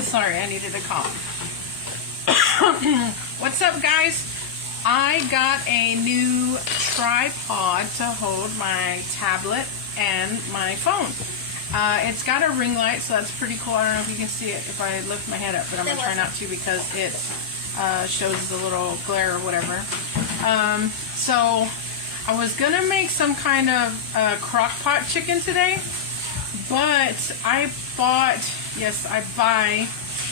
Sorry, I needed a cough. What's up, guys? I got a new tripod to hold my tablet and my phone. It's got a ring light, so that's pretty cool. I don't know if you can see it if I lift my head up, but I'm going to try not to because it shows a little glare or whatever. So I was going to make some kind of crock pot chicken today, but I bought, yes, I buy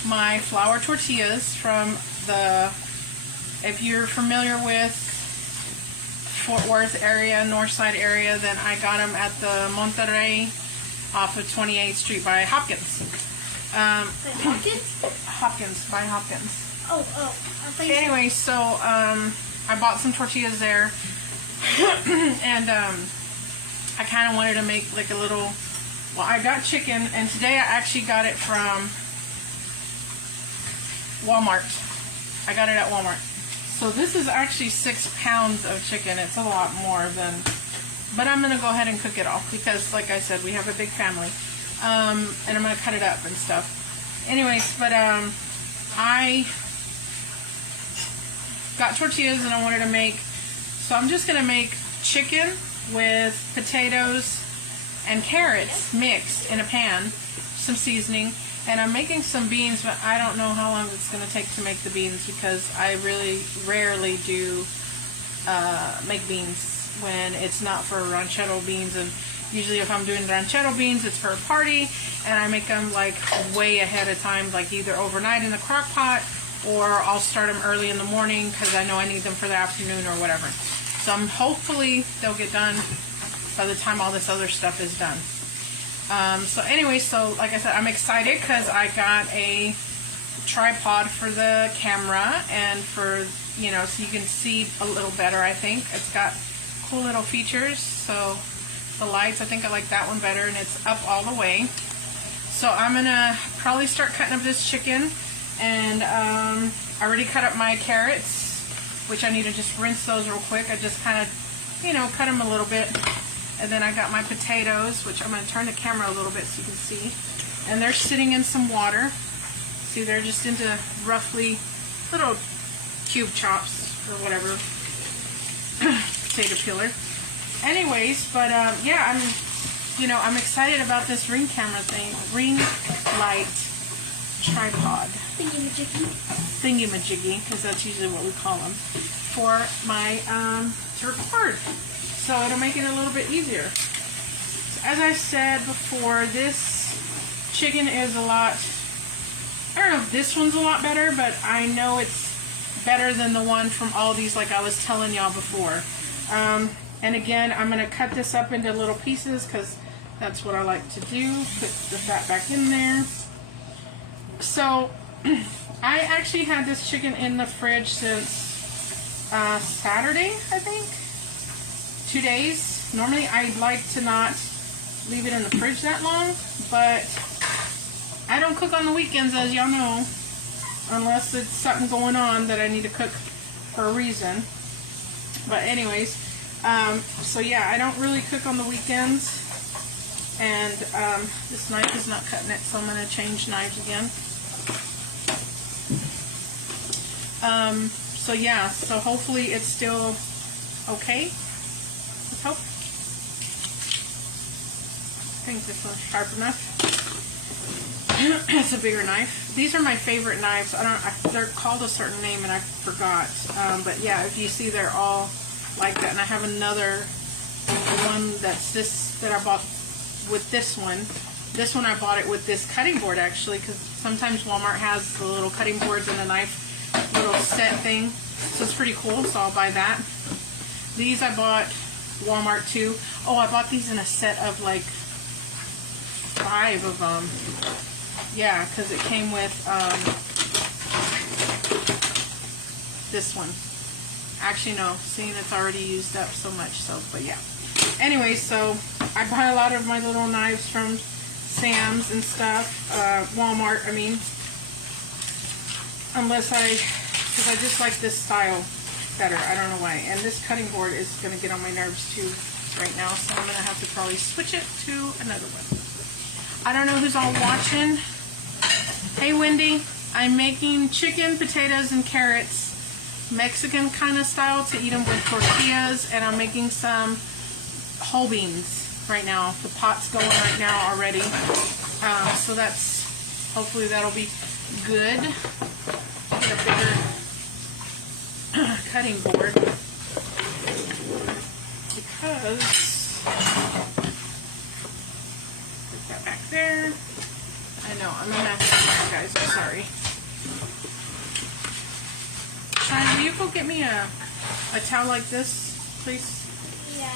my flour tortillas from the, if you're familiar with Fort Worth area, North Side area, then I got them at the Monterrey off of 28th Street by Hopkins. Hopkins, by Hopkins. Anyway, so I bought some tortillas there, and I kind of wanted to make like a little, well, I got chicken, and today I actually got it from Walmart. I got it at Walmart. So this is actually 6 pounds of chicken. It's a lot more than, but I'm going to go ahead and cook it all because, like I said, we have a big family. And I'm going to cut it up and stuff. Anyways, but I got tortillas and I wanted to make, so I'm just going to make chicken with potatoes and carrots mixed in a pan, some seasoning, and I'm making some beans, but I don't know how long it's going to take to make the beans because I really rarely do make beans when it's not for ranchero beans, and usually if I'm doing ranchero beans it's for a party, and I make them like way ahead of time, like either overnight in the crock pot or I'll start them early in the morning because I know I need them for the afternoon or whatever. So hopefully they'll get done by the time all this other stuff is done. So anyway, so like I said, I'm excited because I got a tripod for the camera and for, you know, so you can see a little better, I think. It's got cool little features. So the lights, I think I like that one better, and it's up all the way. So I'm going to probably start cutting up this chicken, and I already cut up my carrots, which I need to just rinse those real quick. I just kind of, you know, cut them a little bit. And then I got my potatoes, which I'm going to turn the camera a little bit so you can see. And they're sitting in some water. See, they're just into roughly little cube chops or whatever. Potato peeler. Anyways, but yeah, I'm excited about this ring camera thing. Ring light tripod. Thingy-majiggy, because that's usually what we call them. For my, to record. So it'll make it a little bit easier. So as I said before, this chicken is a lot, I don't know if this one's a lot better, but I know it's better than the one from Aldi's like I was telling y'all before. And again, I'm going to cut this up into little pieces because that's what I like to do. Put the fat back in there. So I actually had this chicken in the fridge since Saturday, I think. 2 days. Normally I like to not leave it in the fridge that long, but I don't cook on the weekends, as y'all know, unless it's something going on that I need to cook for a reason. But anyways, so yeah, I don't really cook on the weekends, and this knife is not cutting it, so I'm going to change knives again. So yeah, so hopefully it's still okay. Let's hope. I think this one's sharp enough. It's a bigger knife. These are my favorite knives. They're called a certain name and I forgot. But yeah, if you see, they're all like that. And I have another one that's this that I bought with this one. This one I bought it with this cutting board actually, because sometimes Walmart has the little cutting boards and a knife little set thing. So it's pretty cool. So I'll buy that. These I bought Walmart too. Oh, I bought these in a set of like 5 of them. Yeah, because it came with this one. Actually, no. Seeing it's already used up so much. So, but yeah. Anyway, so I buy a lot of my little knives from Sam's and stuff. Walmart, I mean. Because I just like this style better. I don't know why. And this cutting board is going to get on my nerves too right now, so I'm going to have to probably switch it to another one. I don't know who's all watching. Hey Wendy, I'm making chicken, potatoes, and carrots, Mexican kind of style, to eat them with tortillas, and I'm making some whole beans right now. The pot's going right now already, so that's, hopefully that'll be good. Get a bigger cutting board because put that back there. I know, I'm a mess here, guys. I'm sorry. Shine, will you go get me a towel like this, please? Yeah.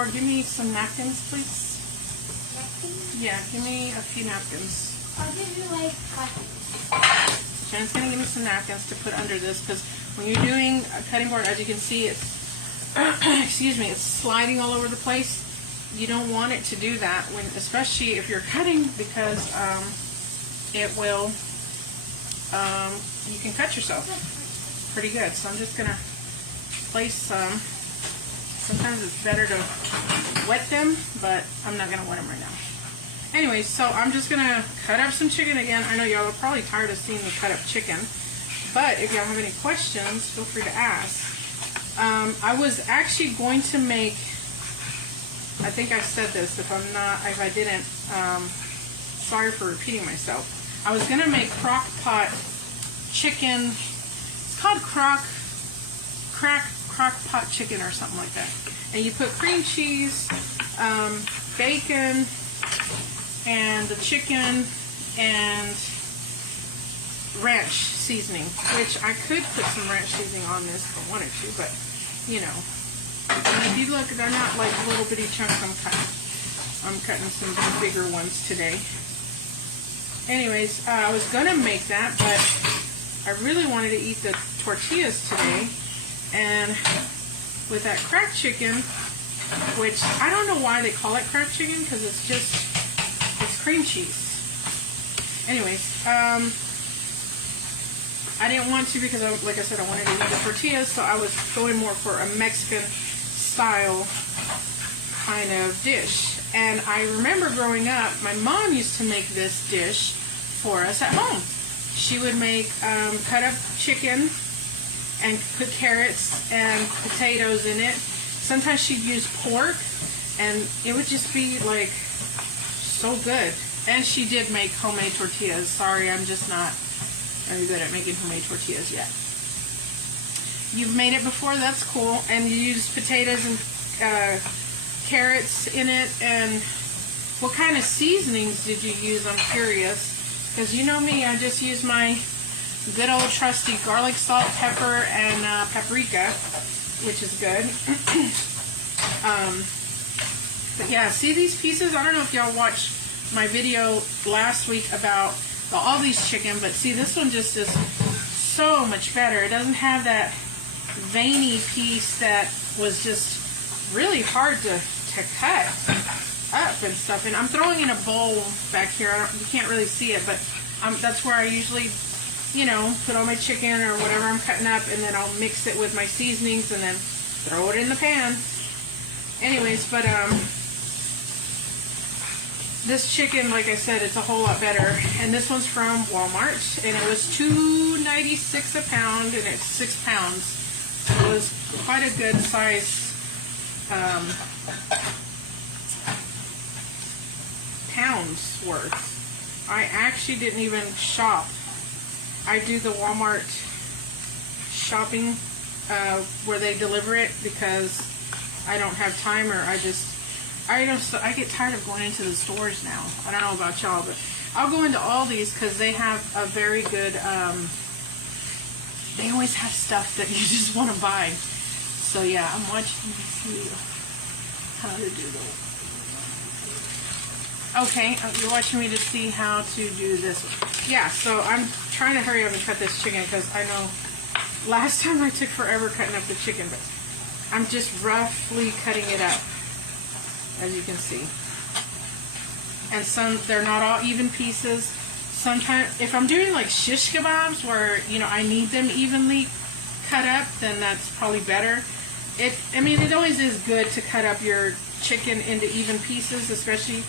Or give me some napkins, please. Napkins? Yeah, give me a few napkins. I'll give you like coffee. Shannon's going to give me some napkins to put under this because when you're doing a cutting board, as you can see, it's, excuse me, it's sliding all over the place. You don't want it to do that, when, especially if you're cutting, because it will, you can cut yourself pretty good. So I'm just going to place some. Sometimes it's better to wet them, but I'm not going to wet them right now. Anyways, so I'm just going to cut up some chicken again. I know y'all are probably tired of seeing me cut up chicken, but if y'all have any questions, feel free to ask. I was actually going to make, I think I said this, if I didn't, sorry for repeating myself. I was going to make crock pot chicken. It's called crock pot chicken or something like that. And you put cream cheese, bacon, and the chicken, and ranch seasoning, which I could put some ranch seasoning on this if I wanted to, but you know. And if you look, they're not like little bitty chunks I'm cutting. I'm cutting some bigger ones today. Anyways, I was gonna make that, but I really wanted to eat the tortillas today, and with that cracked chicken, which I don't know why they call it cracked chicken, because it's cream cheese. Anyways, I didn't want to because, like I said, I wanted to eat the tortillas, so I was going more for a Mexican style kind of dish. And I remember growing up, my mom used to make this dish for us at home. She would make cut up chicken and put carrots and potatoes in it. Sometimes she'd use pork, and it would just be like so good. And she did make homemade tortillas. Sorry, I'm just not very good at making homemade tortillas yet. You've made it before, that's cool. And you use potatoes and carrots in it. And what kind of seasonings did you use? I'm curious. Because you know me, I just use my good old trusty garlic, salt, pepper, and paprika, which is good. But yeah, see these pieces? I don't know if y'all watched my video last week about the all these chicken, but see, this one just is so much better. It doesn't have that veiny piece that was just really hard to cut up and stuff. And I'm throwing in a bowl back here. You can't really see it, but that's where I usually, you know, put all my chicken or whatever I'm cutting up, and then I'll mix it with my seasonings and then throw it in the pan. Anyways, but this chicken, like I said, it's a whole lot better. And this one's from Walmart, and it was $2.96 a pound, and it's 6 pounds. So it was quite a good size pounds worth. I actually didn't even shop. I do the Walmart shopping where they deliver it because I don't have time, or I get tired of going into the stores now. I don't know about y'all, but I'll go into Aldi's because they have a very good, they always have stuff that you just want to buy. So yeah, I'm watching to see how to do that. Okay, you're watching me to see how to do this one. Yeah, so I'm trying to hurry up and cut this chicken because I know last time I took forever cutting up the chicken, but I'm just roughly cutting it up, as you can see. And they're not all even pieces. Sometimes, if I'm doing like shish kebabs where, you know, I need them evenly cut up, then that's probably better. I mean, it always is good to cut up your chicken into even pieces, especially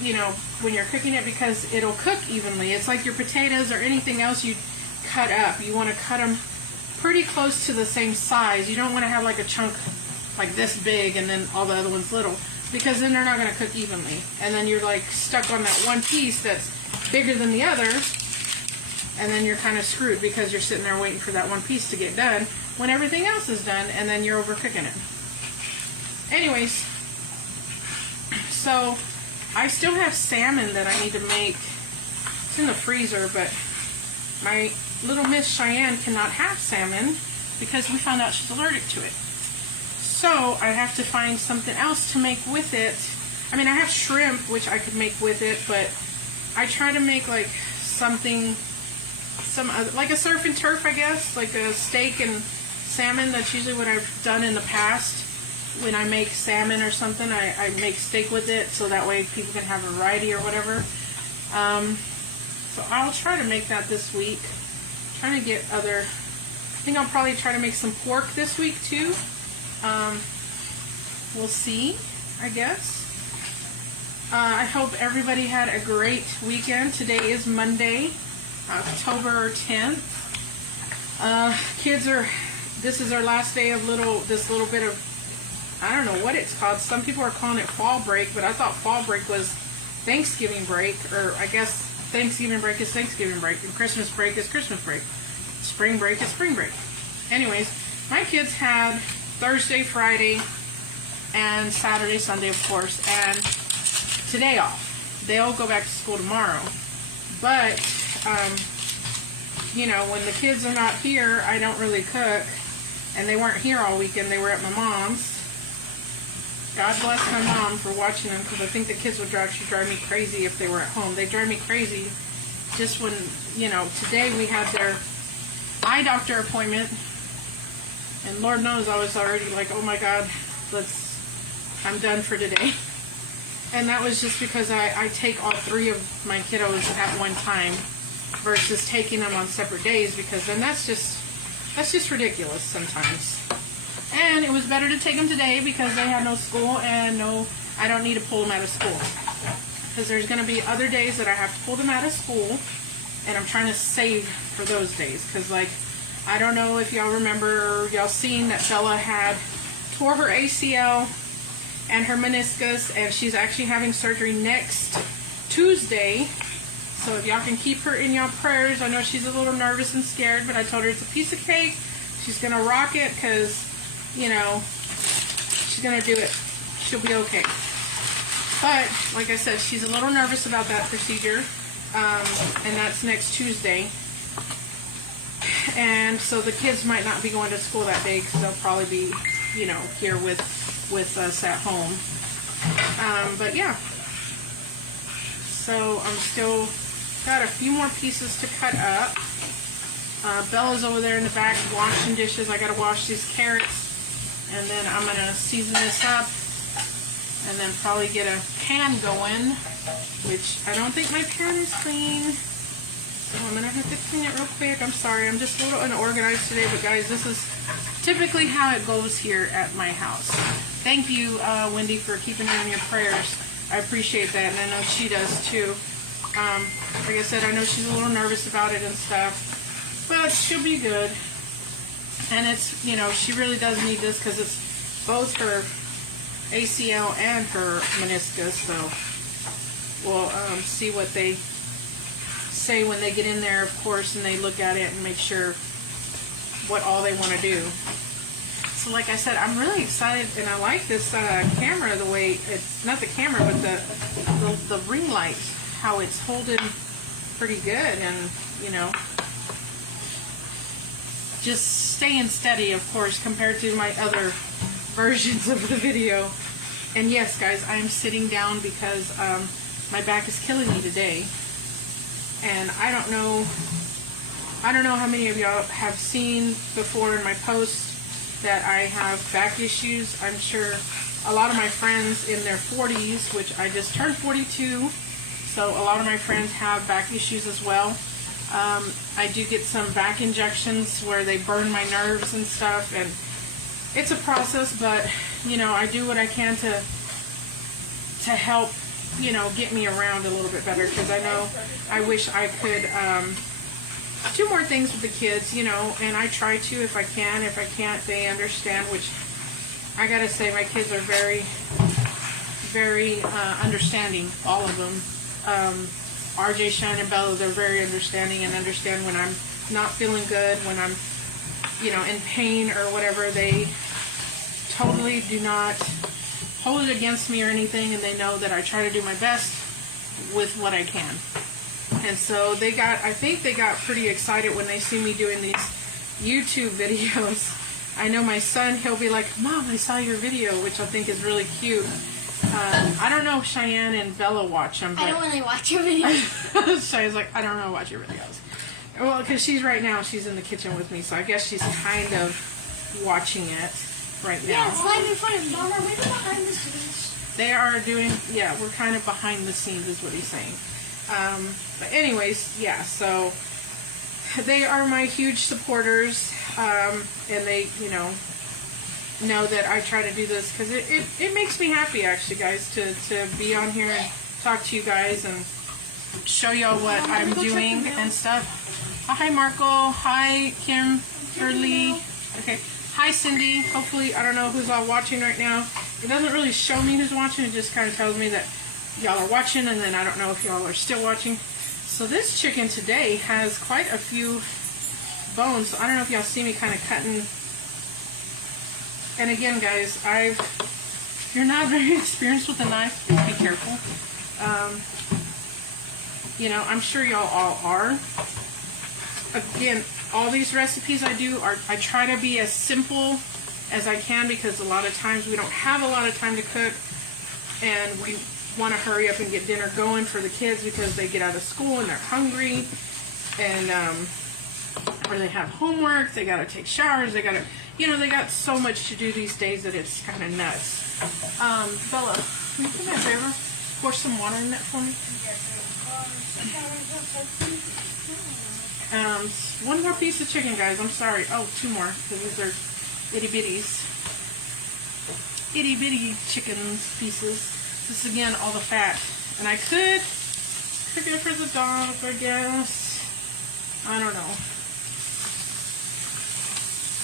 you know, when you're cooking it, because it'll cook evenly. It's like your potatoes or anything else you cut up. You want to cut them pretty close to the same size. You don't want to have like a chunk like this big and then all the other ones little, because then they're not going to cook evenly. And then you're like stuck on that one piece that's bigger than the other, and then you're kind of screwed because you're sitting there waiting for that one piece to get done when everything else is done, and then you're overcooking it. Anyways, so I still have salmon that I need to make. It's in the freezer, but my little Miss Cheyenne cannot have salmon because we found out she's allergic to it. So I have to find something else to make with it. I mean, I have shrimp, which I could make with it, but I try to make like something, some other, like a surf and turf, I guess, like a steak and salmon. That's usually what I've done in the past. When I make salmon or something, I make steak with it, so that way people can have a variety or whatever. So I'll try to make that this week. Trying to get other, I think I'll probably try to make some pork this week too. We'll see, I guess. I hope everybody had a great weekend. Today is Monday, October 10th. Kids are, this is our last day of this little bit of, I don't know what it's called. Some people are calling it fall break, but I thought fall break was Thanksgiving break, or I guess Thanksgiving break is Thanksgiving break, and Christmas break is Christmas break. Spring break is spring break. Anyways, my kids had Thursday, Friday, and Saturday, Sunday, of course, and today off. They'll go back to school tomorrow. But, you know, when the kids are not here, I don't really cook, and they weren't here all weekend. They were at my mom's. God bless my mom for watching them, because I think the kids would drive me crazy if they were at home. They drive me crazy just when, you know, today we had their eye doctor appointment, and Lord knows I was already like, oh my God, I'm done for today. And that was just because I take all three of my kiddos at one time versus taking them on separate days, because then that's just ridiculous sometimes. And it was better to take them today because they had no school, and I don't need to pull them out of school. Because there's going to be other days that I have to pull them out of school, and I'm trying to save for those days. Because, like, I don't know if y'all remember, y'all seen that Bella had tore her ACL and her meniscus, and she's actually having surgery next Tuesday. So if y'all can keep her in y'all prayers. I know she's a little nervous and scared, but I told her it's a piece of cake. She's going to rock it because, you know, she's going to do it. She'll be okay. But, like I said, she's a little nervous about that procedure. And that's next Tuesday. And so the kids might not be going to school that day because they'll probably be, you know, here with us at home. But yeah. So I'm still got a few more pieces to cut up. Bella's over there in the back washing dishes. I gotta wash these carrots. And then I'm going to season this up and then probably get a pan going, which I don't think my pan is clean. So I'm going to have to clean it real quick. I'm sorry, I'm just a little unorganized today, but guys, this is typically how it goes here at my house. Thank you, Wendy, for keeping me in your prayers. I appreciate that, and I know she does too. Like I said, I know she's a little nervous about it and stuff, but she'll be good. And it's, you know, she really does need this because it's both her ACL and her meniscus. So we'll see what they say when they get in there, of course, and they look at it and make sure what all they want to do. So like I said, I'm really excited, and I like this camera, the way it's, not the camera, but the ring light, how it's holding pretty good, and, you know, just staying steady, of course, compared to my other versions of the video. And yes, guys, I'm sitting down because my back is killing me today. And I don't know how many of y'all have seen before in my posts that I have back issues. I'm sure a lot of my friends in their 40s, which I just turned 42, so a lot of my friends have back issues as well. I do get some back injections where they burn my nerves and stuff, and it's a process, but, you know, I do what I can to help you know, get me around a little bit better, because I know I wish I could do more things with the kids, you know, and I try to if I can. If I can't, they understand, which I gotta say my kids are very, very understanding, all of them. RJ, Shine, and Bella, they're very understanding and understand when I'm not feeling good, when I'm, you know, in pain or whatever. They totally do not hold it against me or anything, and they know that I try to do my best with what I can. And so they got, I think they got pretty excited when they see me doing these YouTube videos. I know my son, he'll be like, Mom, I saw your video, which I think is really cute. I don't know if Cheyenne and Bella watch them. But I don't really watch your videos. Cheyenne's like, I don't know, watch your videos. Well, because she's right now, she's in the kitchen with me, so I guess she's kind of watching it right now. Yeah, it's not even funny. Mom, are we behind the scenes? They are doing, yeah, we're kind of behind the scenes is what he's saying. But anyways, yeah, so they are my huge supporters, and they, you know that I try to do this because it makes me happy, actually, guys, to be on here and talk to you guys and show y'all what I'm doing and stuff. Hi, Marco. Hi, Kim, Lee. Okay. Hi, Cindy. Hopefully, I don't know who's all watching right now. It doesn't really show me who's watching. It just kind of tells me that y'all are watching, and then I don't know if y'all are still watching. So this chicken today has quite a few bones. So I don't know if y'all see me kind of cutting. And again, guys, if you're not very experienced with a knife, please be careful. You know, I'm sure y'all all are. Again, all these recipes I do I try to be as simple as I can, because a lot of times we don't have a lot of time to cook, and we want to hurry up and get dinner going for the kids because they get out of school and they're hungry, and or they have homework, they gotta take showers, they gotta, they got so much to do these days that it's kind of nuts. Bella, can you do me a favor? Pour some water in that for me. One more piece of chicken, guys. I'm sorry. Oh, two more, because these are itty bitties. Itty bitty chicken pieces. This is, again, all the fat. And I could cook it for the dogs, I guess. I don't know.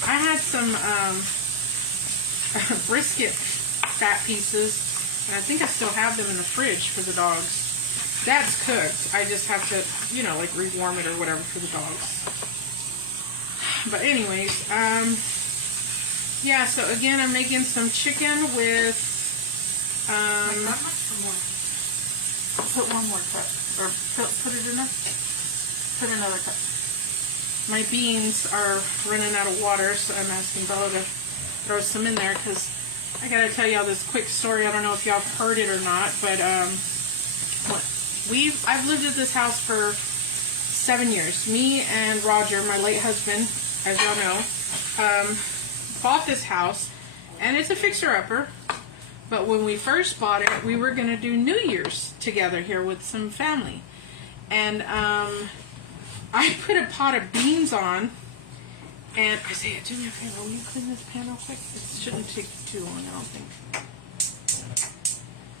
I had some brisket fat pieces, and I think I still have them in the fridge for the dogs. That's cooked. I just have to, like rewarm it or whatever for the dogs. But anyways, yeah, so again, I'm making some chicken with, Not much for more. put one more cup, or put it in there, put another cup. My beans are running out of water, so I'm asking Bella to throw some in there, because I gotta tell y'all this quick story. I don't know if y'all have heard it or not, but I've lived at this house for 7 years. Me and Roger, my late husband, as y'all know, bought this house, and it's a fixer-upper. But when we first bought it, we were gonna do New Year's together here with some family, and I put a pot of beans on, and I say, do me a favor, will you clean this pan real quick? It shouldn't take too long, I don't think.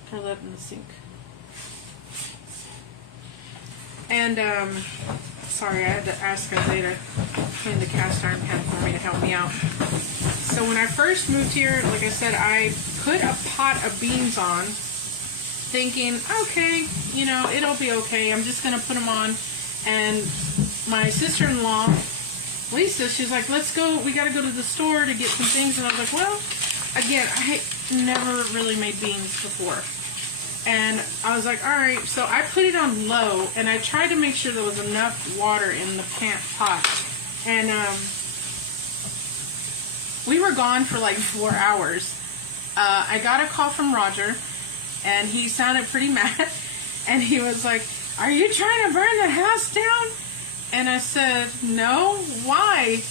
Throw that in the sink. And, sorry, I had to ask Isaiah to clean the cast iron pan for me to help me out. So when I first moved here, like I said, I put a pot of beans on, thinking, okay, it'll be okay. I'm just going to put them on. And my sister-in-law, Lisa, she's like, let's go. We got to go to the store to get some things. And I was like, well, again, I never really made beans before. And I was like, all right. So I put it on low, and I tried to make sure there was enough water in the pot. And we were gone for like 4 hours. I got a call from Roger, and he sounded pretty mad. And he was like, are you trying to burn the house down? And I said, no, why?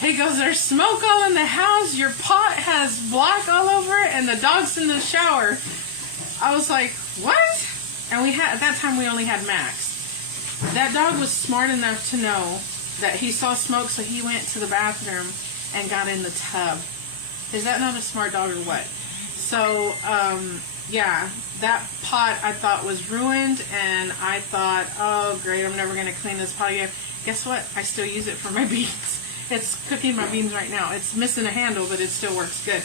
He goes, there's smoke all in the house, your pot has black all over it, and the dog's in the shower. I was like, what? And at that time we only had Max. That dog was smart enough to know that he saw smoke, so he went to the bathroom and got in the tub. Is that not a smart dog or what? So, yeah, that pot I thought was ruined, and I thought, oh great, I'm never going to clean this pot again. Guess what? I still use it for my beans. It's cooking my beans right now. It's missing a handle, but it still works good.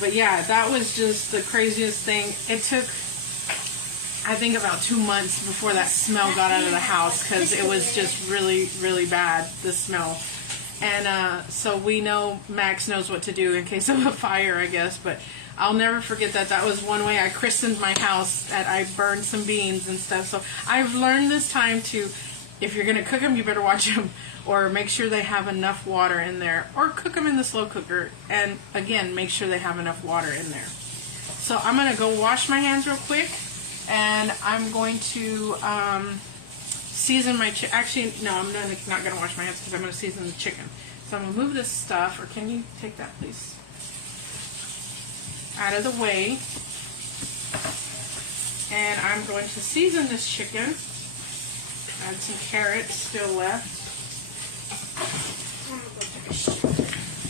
But yeah, that was just the craziest thing. It took, I think, about 2 months before that smell got out of the house, because it was just really, really bad, the smell. And so we know Max knows what to do in case of a fire, I guess. But I'll never forget that. That was one way I christened my house, that I burned some beans and stuff. So I've learned this time to, if you're going to cook them, you better watch them, or make sure they have enough water in there, or cook them in the slow cooker, and again, make sure they have enough water in there. So I'm going to go wash my hands real quick, and I'm going to season my chicken. Actually, no, I'm not going to wash my hands because I'm going to season the chicken. So I'm going to move this stuff, or can you take that please, out of the way, and I'm going to season this chicken. Add some carrots still left.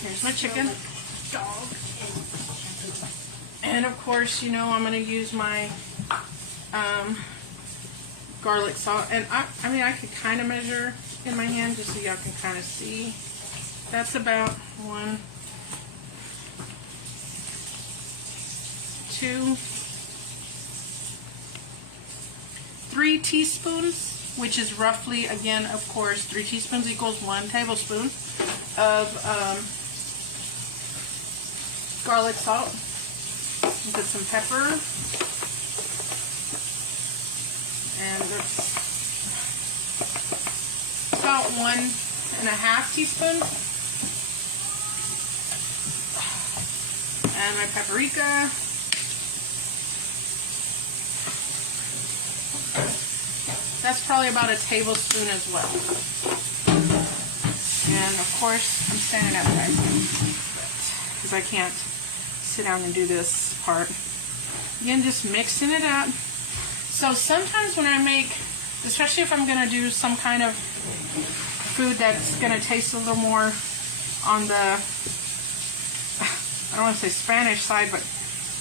Here's my chicken. And of course, you know, I'm going to use my garlic salt. And I mean, I could kind of measure in my hand just so y'all can kind of see. That's about 1, 2, 3 teaspoons. Which is roughly, again, of course, 3 teaspoons equals 1 tablespoon of garlic salt. Put some pepper. And that's about 1.5 teaspoons. And my paprika. That's probably about a tablespoon as well. And of course, I'm standing up there because I can't sit down and do this part. Again, just mixing it up. So sometimes when I make, especially if I'm going to do some kind of food that's going to taste a little more on the, I don't want to say Spanish side, but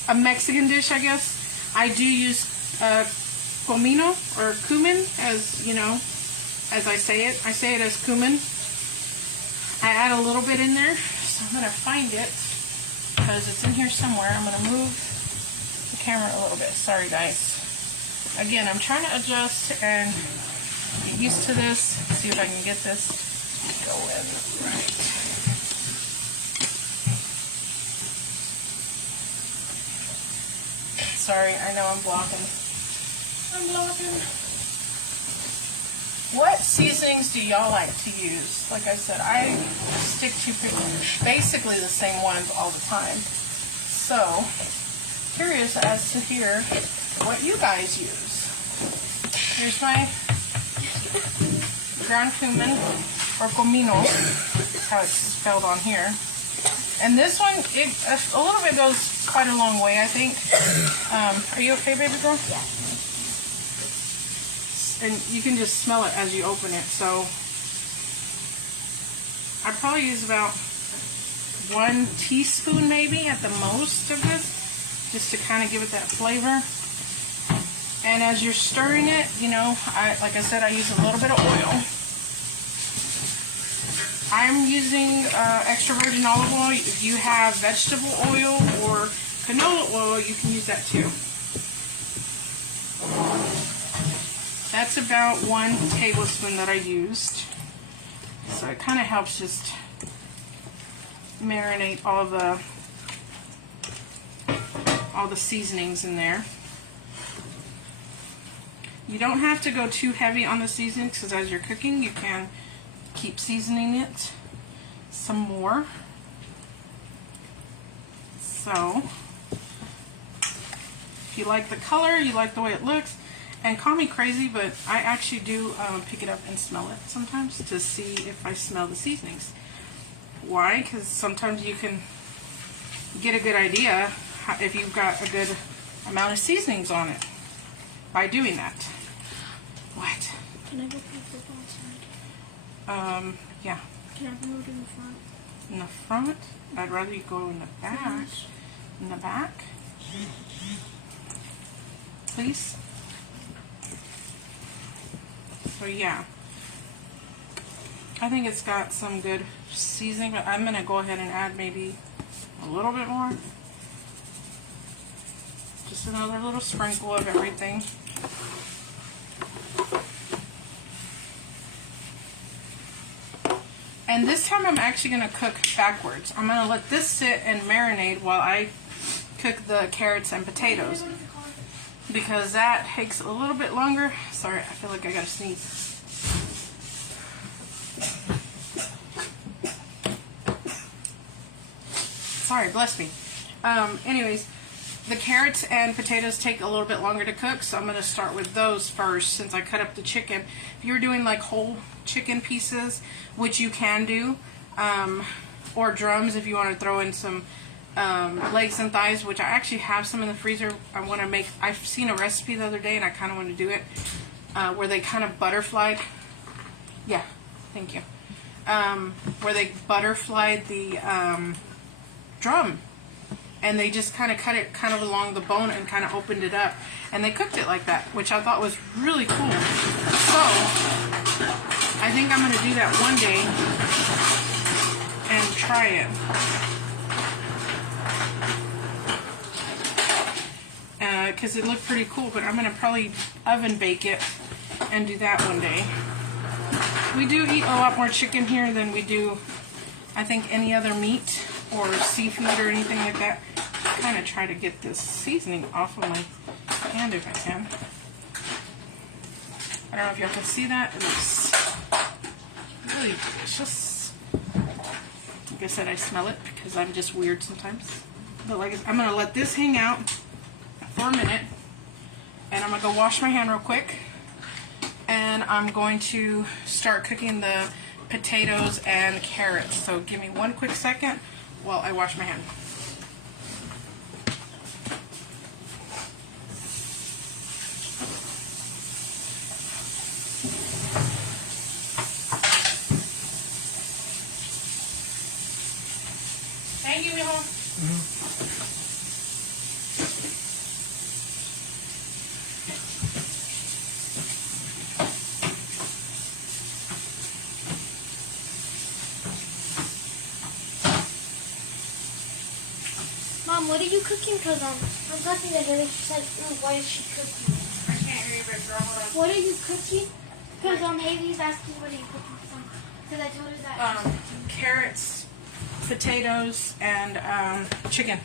a Mexican dish, I guess, I do use Comino or Cumin, as you know, as I say it. I say it as Cumin. I add a little bit in there, so I'm going to find it because it's in here somewhere. I'm going to move the camera a little bit. Sorry, guys. Again, I'm trying to adjust and get used to this. See if I can get this going right. Sorry, I know I'm blocking. What seasonings do y'all like to use? Like I said, I stick to basically the same ones all the time. So, curious as to hear what you guys use. Here's my ground cumin, or comino, that's how it's spelled on here. And this one, a little bit goes quite a long way, I think. Are you okay, baby girl? Yeah. And you can just smell it as you open it. So I probably use about 1 teaspoon maybe at the most of this, just to kind of give it that flavor. And as you're stirring it, you know, like I said, I use a little bit of oil. I'm using extra virgin olive oil. If you have vegetable oil or canola oil, you can use that too. That's about 1 tablespoon that I used. So it kind of helps just marinate all the seasonings in there. You don't have to go too heavy on the seasonings, because as you're cooking, you can keep seasoning it some more. So, if you like the color, you like the way it looks, and call me crazy, but I actually do pick it up and smell it sometimes to see if I smell the seasonings. Why? Because sometimes you can get a good idea if you've got a good amount of seasonings on it by doing that. What? Can I go put the outside? Yeah. Can I move in the front? In the front? I'd rather you go in the back. In the back? please. So yeah, I think it's got some good seasoning, but I'm going to go ahead and add maybe a little bit more. Just another little sprinkle of everything. And this time I'm actually going to cook backwards. I'm going to let this sit and marinate while I cook the carrots and potatoes, because that takes a little bit longer. Sorry, I feel like I gotta sneeze. Sorry, bless me. Anyways, the carrots and potatoes take a little bit longer to cook, so I'm going to start with those first since I cut up the chicken. If you're doing like whole chicken pieces, which you can do, or drums if you want to throw in some legs and thighs, which I actually have some in the freezer. I want to make, I've seen a recipe the other day and I kind of want to do it, where they kind of butterflied, yeah, thank you, where they butterflied the drum, and they just kind of cut it kind of along the bone and kind of opened it up, and they cooked it like that, which I thought was really cool. So I think I'm going to do that one day and try it. Because it looked pretty cool, but I'm going to probably oven bake it and do that one day. We do eat a lot more chicken here than we do, I think, any other meat or seafood or anything like that. Kind of try to get this seasoning off of my hand if I can. I don't know if y'all can see that. It looks really delicious. Like I said, I smell it because I'm just weird sometimes. But like I'm going to let this hang out for a minute, and I'm going to go wash my hand real quick, and I'm going to start cooking the potatoes and carrots. So give me one quick second while I wash my hand. Thank you, mijo. Mom, what are you cooking? Because I'm talking to her and she's like, ooh, why is she cooking? I can't hear you, but girl, hold on. What are you cooking? Because Haley's asking what are you cooking from. Because I told her that. Carrots, potatoes, and chicken.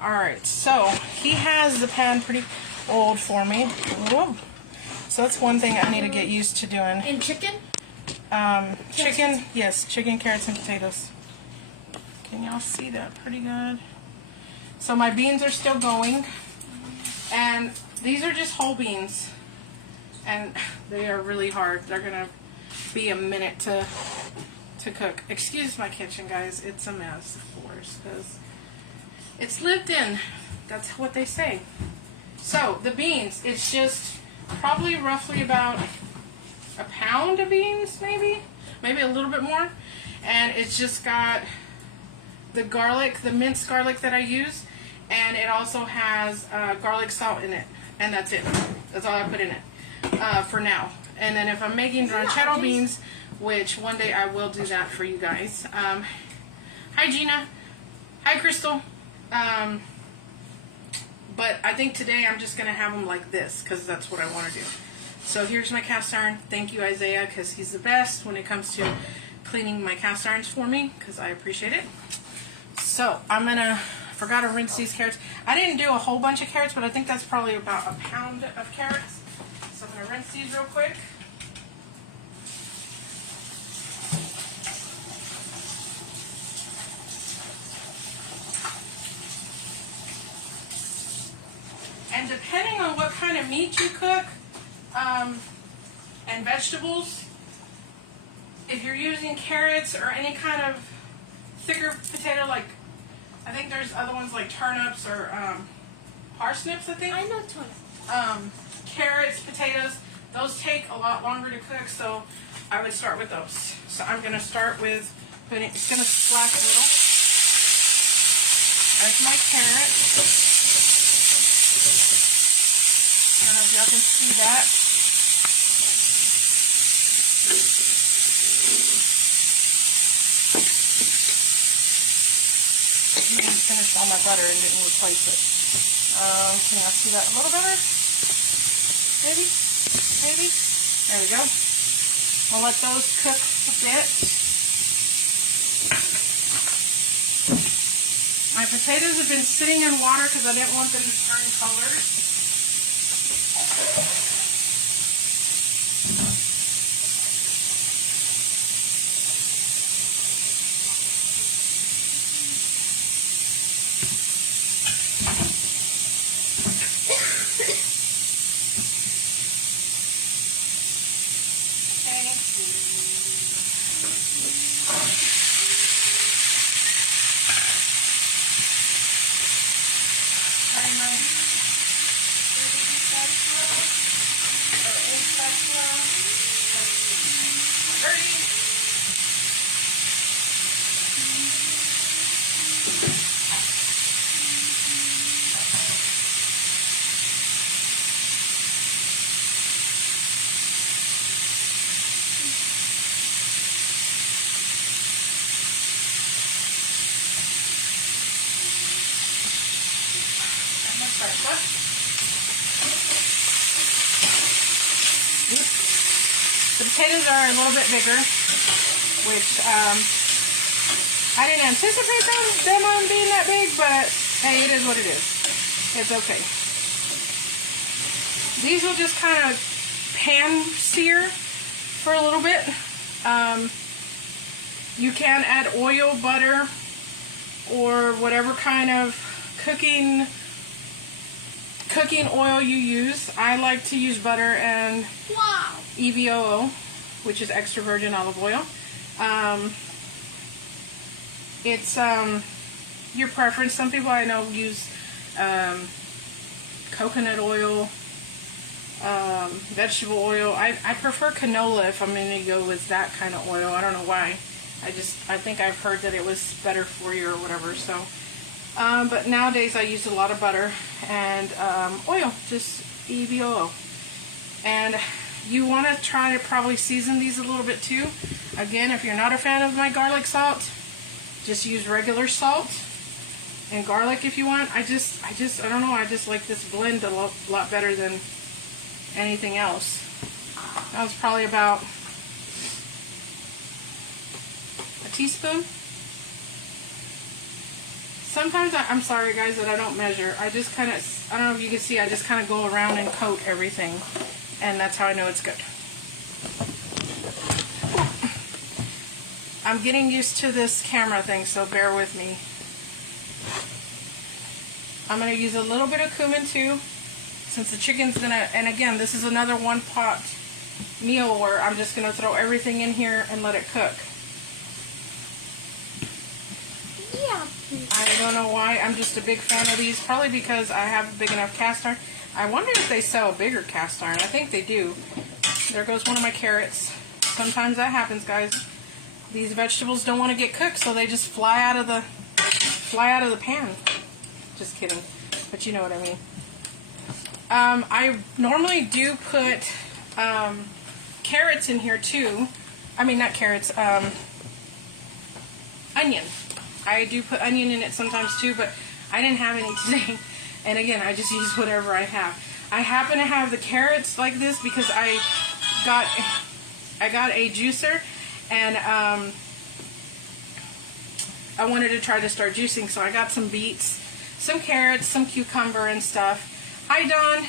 Alright, so he has the pan pretty old for me. Whoa. So that's one thing I need to get used to doing. And chicken? Chicken, yes, chicken, carrots, and potatoes. Can y'all see that pretty good? So my beans are still going, and these are just whole beans, and they are really hard. They're gonna be a minute to cook. Excuse my kitchen, guys. It's a mess, of course, because it's lived in. That's what they say. So the beans, it's just probably roughly about a pound of beans, maybe a little bit more, and it's just got the garlic, the minced garlic that I use, and it also has garlic salt in it, and that's it. That's all I put in it for now. And then if I'm making ranchero beans, which one day I will do that for you guys. Hi Gina, hi Crystal. But I think today I'm just gonna have them like this because that's what I want to do. So here's my cast iron. Thank you, Isaiah, because he's the best when it comes to cleaning my cast irons for me, because I appreciate it. So I'm gonna, forgot to rinse these carrots. I didn't do a whole bunch of carrots, but I think that's probably about a pound of carrots. So I'm gonna rinse these real quick. And depending on what kind of meat you cook, and vegetables, if you're using carrots or any kind of thicker potato, like I think there's other ones like turnips or parsnips, I think. I know turnips. Carrots, potatoes, those take a lot longer to cook, so I would start with those. So I'm going to start with putting, it's going to splash a little. There's my carrot. Y'all can see that. I finished all my butter and didn't replace it. Can y'all see that a little better? Maybe? Maybe? There we go. We'll let those cook a bit. My potatoes have been sitting in water because I didn't want them to turn colors. The potatoes are a little bit bigger, which I didn't anticipate them being that big, but hey, it is what it is. It's okay. These will just kind of pan sear for a little bit. You can add oil, butter, or whatever kind of cooking oil you use. I like to use butter and EVOO, which is extra virgin olive oil. It's your preference. Some people I know use coconut oil, vegetable oil. I prefer canola if I'm going to go with that kind of oil. I don't know why. I think I've heard that it was better for you or whatever. So, but nowadays I use a lot of butter and oil, just EVOO. And you want to try to probably season these a little bit too. Again, if you're not a fan of my garlic salt, just use regular salt and garlic if you want. I don't know, I just like this blend a lot better than anything else. That was probably about a teaspoon. Sometimes I'm sorry guys that I don't measure. I just kind of, I don't know if you can see, I just kind of go around and coat everything. And that's how I know it's good. I'm getting used to this camera thing, so bear with me. I'm going to use a little bit of cumin too, since the chicken's going to, and again, this is another one pot meal where I'm just going to throw everything in here and let it cook. Yeah. I don't know why, I'm just a big fan of these, probably because I have a big enough cast iron. I wonder if they sell a bigger cast iron. I think they do. There goes one of my carrots. Sometimes that happens, guys. These vegetables don't want to get cooked, so they just fly out of the pan. Just kidding, but you know what I mean. I normally do put carrots in here too. I mean, not carrots. Onion. I do put onion in it sometimes too, but I didn't have any today. And again, I just use whatever I have. I happen to have the carrots like this because I got a juicer, and I wanted to try to start juicing, so I got some beets, some carrots, some cucumber and stuff. Hi Dawn.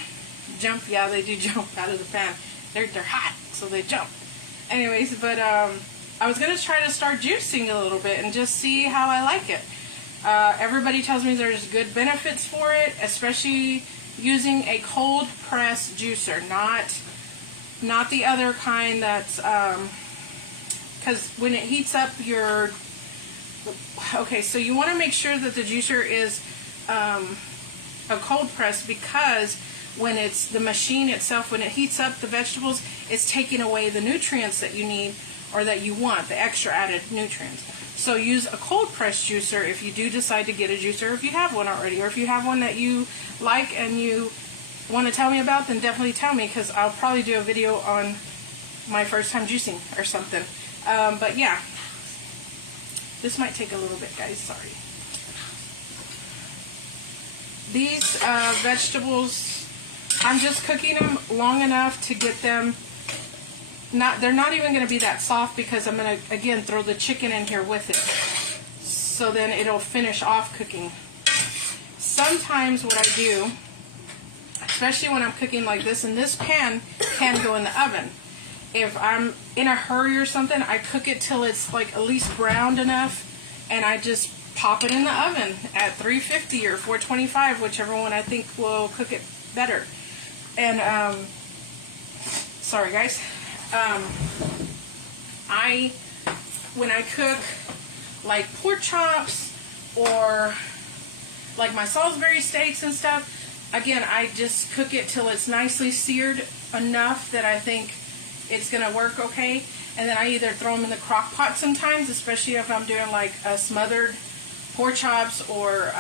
Jump. Yeah, they do jump out of the pan. They're hot, so they jump. Anyways, but I was going to try to start juicing a little bit and just see how I like it. Everybody tells me there's good benefits for it, especially using a cold press juicer, not the other kind that's, because when it heats up your, okay, so you want to make sure that the juicer is a cold press, because when it's the machine itself, when it heats up the vegetables, it's taking away the nutrients that you need or that you want, the extra added nutrients. So use a cold press juicer if you do decide to get a juicer, if you have one already, or if you have one that you like and you want to tell me about, then definitely tell me, because I'll probably do a video on my first time juicing or something. But yeah, this might take a little bit, guys, sorry. These vegetables, I'm just cooking them long enough to get them, they're not even going to be that soft, because I'm going to, again, throw the chicken in here with it. So then it'll finish off cooking. Sometimes what I do, especially when I'm cooking like this, and this pan can go in the oven. If I'm in a hurry or something, I cook it till it's like at least browned enough, and I just pop it in the oven at 350 or 425, whichever one I think will cook it better. And sorry guys, when I cook like pork chops or like my Salisbury steaks and stuff, again, I just cook it till it's nicely seared enough that I think it's gonna work okay. And then I either throw them in the crock pot sometimes, especially if I'm doing like a smothered pork chops or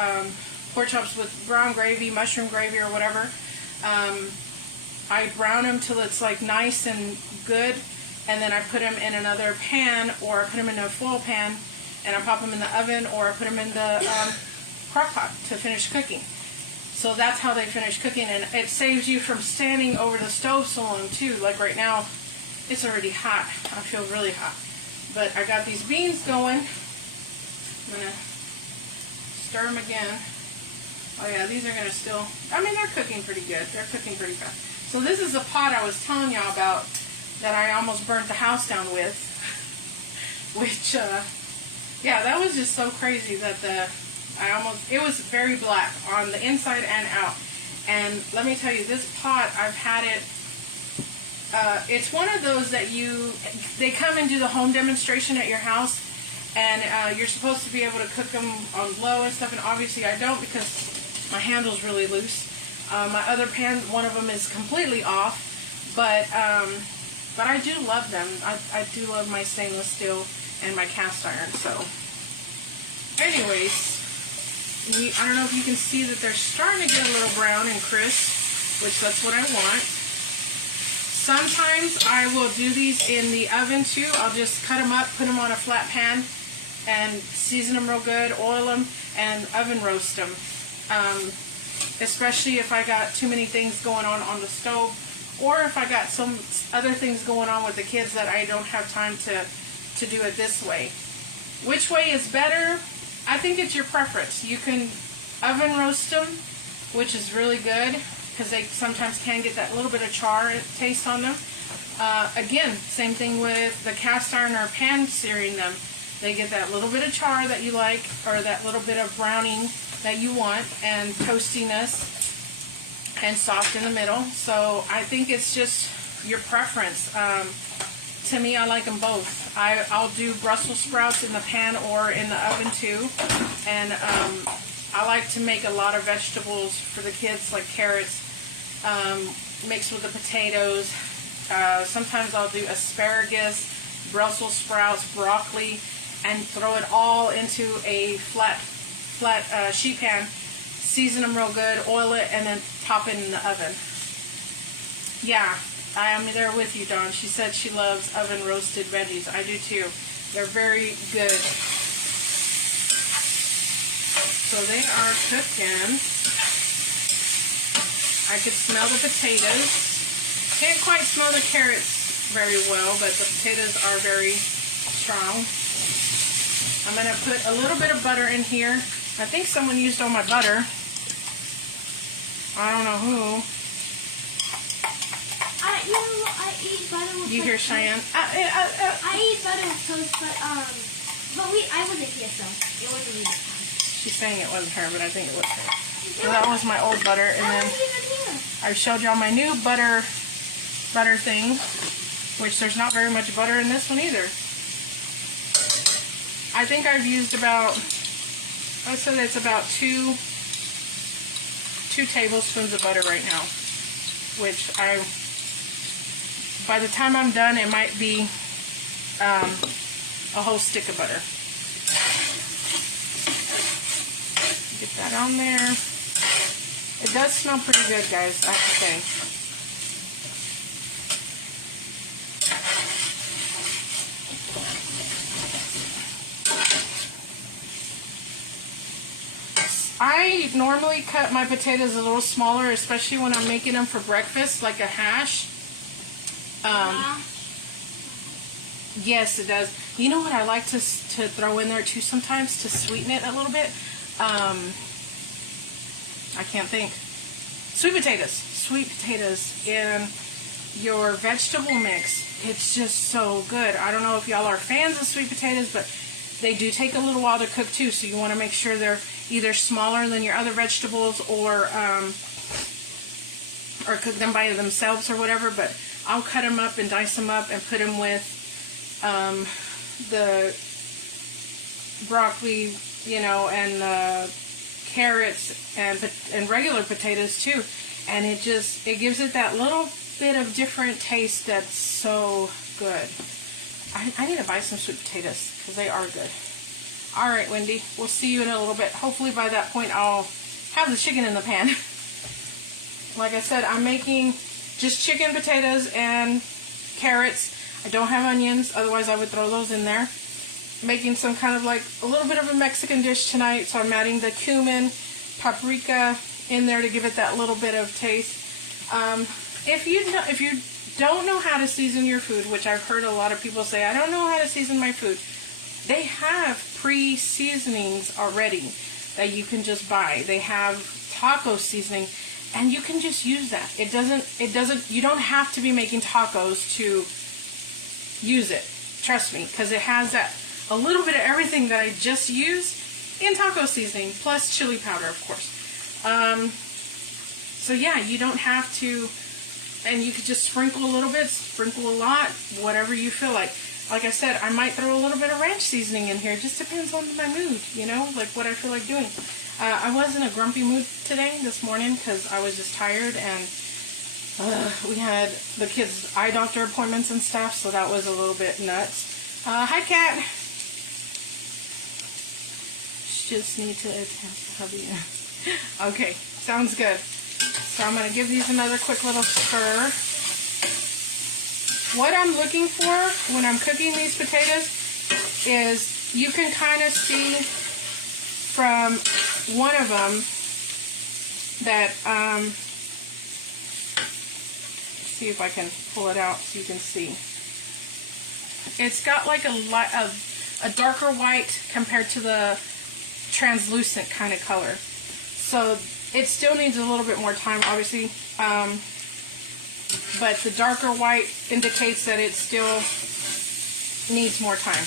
pork chops with brown gravy, mushroom gravy, or whatever. I brown them till it's like nice and good, and then I put them in another pan, or I put them in a foil pan, and I pop them in the oven, or I put them in the crock pot to finish cooking. So that's how they finish cooking, and it saves you from standing over the stove so long too. Like right now, it's already hot. I feel really hot. But I got these beans going. I'm gonna stir them again. Oh yeah, these are gonna still, I mean, they're cooking pretty good. They're cooking pretty fast. So this is the pot I was telling y'all about that I almost burnt the house down with. Which, yeah, that was just so crazy that it was very black on the inside and out. And let me tell you, this pot, I've had it, it's one of those that they come and do the home demonstration at your house, and you're supposed to be able to cook them on low and stuff, and obviously I don't, because my handle's really loose. My other pan, one of them is completely off, but I do love them. I do love my stainless steel and my cast iron. So anyways, I don't know if you can see that they're starting to get a little brown and crisp, which that's what I want. Sometimes I will do these in the oven too. I'll just cut them up, put them on a flat pan, and season them real good, oil them, and oven roast them. Especially if I got too many things going on the stove, or if I got some other things going on with the kids that I don't have time to do it this way. Which way is better? I think it's your preference. You can oven roast them, which is really good, because they sometimes can get that little bit of char taste on them. Again, same thing with the cast iron or pan searing them. They get that little bit of char that you like, or that little bit of browning that you want, and toastiness, and soft in the middle. So I think it's just your preference. To me, I like them both. I'll do Brussels sprouts in the pan or in the oven too. And I like to make a lot of vegetables for the kids, like carrots, mixed with the potatoes. Sometimes I'll do asparagus, Brussels sprouts, broccoli, and throw it all into a flat sheet pan, season them real good, oil it, and then pop it in the oven. Yeah, I am there with you, Dawn. She said she loves oven roasted veggies. I do too. They're very good. So they are cooking. I could smell the potatoes. Can't quite smell the carrots very well, but the potatoes are very strong. I'm going to put a little bit of butter in here. I think someone used all my butter. I don't know who. I eat butter with toast. You hear Cheyenne? I eat butter with toast, but I wasn't here, so it wasn't me. She's saying it wasn't her, but I think it was her. So that was my old butter, and then I showed y'all my new butter thing, which there's not very much butter in this one either. I think I've used about, I said it's about two tablespoons of butter right now, which by the time I'm done, it might be a whole stick of butter. Get that on there. It does smell pretty good, guys, I have to say. I normally cut my potatoes a little smaller, especially when I'm making them for breakfast, like a hash. Yes, it does. You know what I like to throw in there too sometimes to sweeten it a little bit? I can't think. Sweet potatoes. Sweet potatoes in your vegetable mix. It's just so good. I don't know if y'all are fans of sweet potatoes, but they do take a little while to cook too, so you want to make sure they're either smaller than your other vegetables or cook them by themselves or whatever. But I'll cut them up and dice them up and put them with the broccoli, you know, and carrots and regular potatoes too, and it gives it that little bit of different taste that's so good. I need to buy some sweet potatoes because they are good. All right, Wendy, we'll see you in a little bit. Hopefully by that point I'll have the chicken in the pan. Like I said, I'm making just chicken, potatoes, and carrots. I don't have onions, otherwise I would throw those in there. Making some kind of like a little bit of a Mexican dish tonight, so I'm adding the cumin, paprika in there to give it that little bit of taste. If you don't know how to season your food, which I've heard a lot of people say, I don't know how to season my food. They have pre-seasonings already that you can just buy. They have taco seasoning, and you can just use that. You don't have to be making tacos to use it. Trust me, because it has a little bit of everything that I just used in taco seasoning, plus chili powder, of course. So yeah, you don't have to, and you could just sprinkle a little bit, sprinkle a lot, whatever you feel like. Like I said, I might throw a little bit of ranch seasoning in here. It just depends on my mood, you know, like what I feel like doing. I was in a grumpy mood this morning, because I was just tired, and we had the kids' eye doctor appointments and stuff, so that was a little bit nuts. Hi, Cat. Just need to attach hubby. Okay, sounds good. So I'm going to give these another quick little stir. What I'm looking for when I'm cooking these potatoes is you can kind of see from one of them that, see if I can pull it out so you can see. It's got like a darker white compared to the translucent kind of color. So it still needs a little bit more time, obviously. But the darker white indicates that it still needs more time.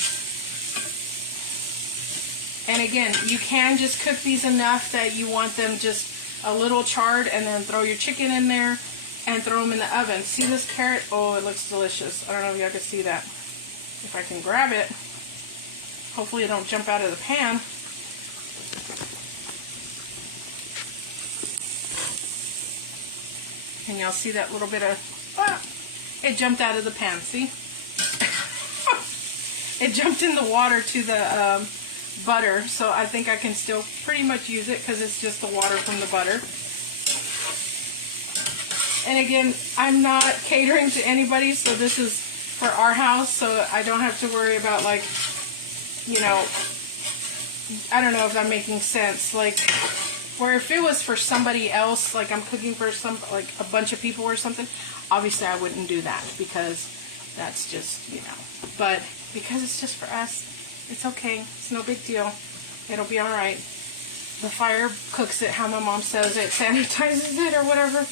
And again, you can just cook these enough that you want them just a little charred, and then throw your chicken in there and throw them in the oven. See this carrot? Oh, it looks delicious. I don't know if y'all can see that. If I can grab it, hopefully it don't jump out of the pan. And y'all see that little bit of, it jumped out of the pan, see? It jumped in the water to the butter, so I think I can still pretty much use it because it's just the water from the butter. And again, I'm not catering to anybody, so this is for our house, so I don't have to worry about, like, you know, I don't know if I'm making sense, like, where if it was for somebody else, like I'm cooking for like a bunch of people or something, obviously I wouldn't do that, because that's just, you know, but because it's just for us, it's okay. It's no big deal. It'll be all right. The fire cooks it how my mom says it, sanitizes it or whatever.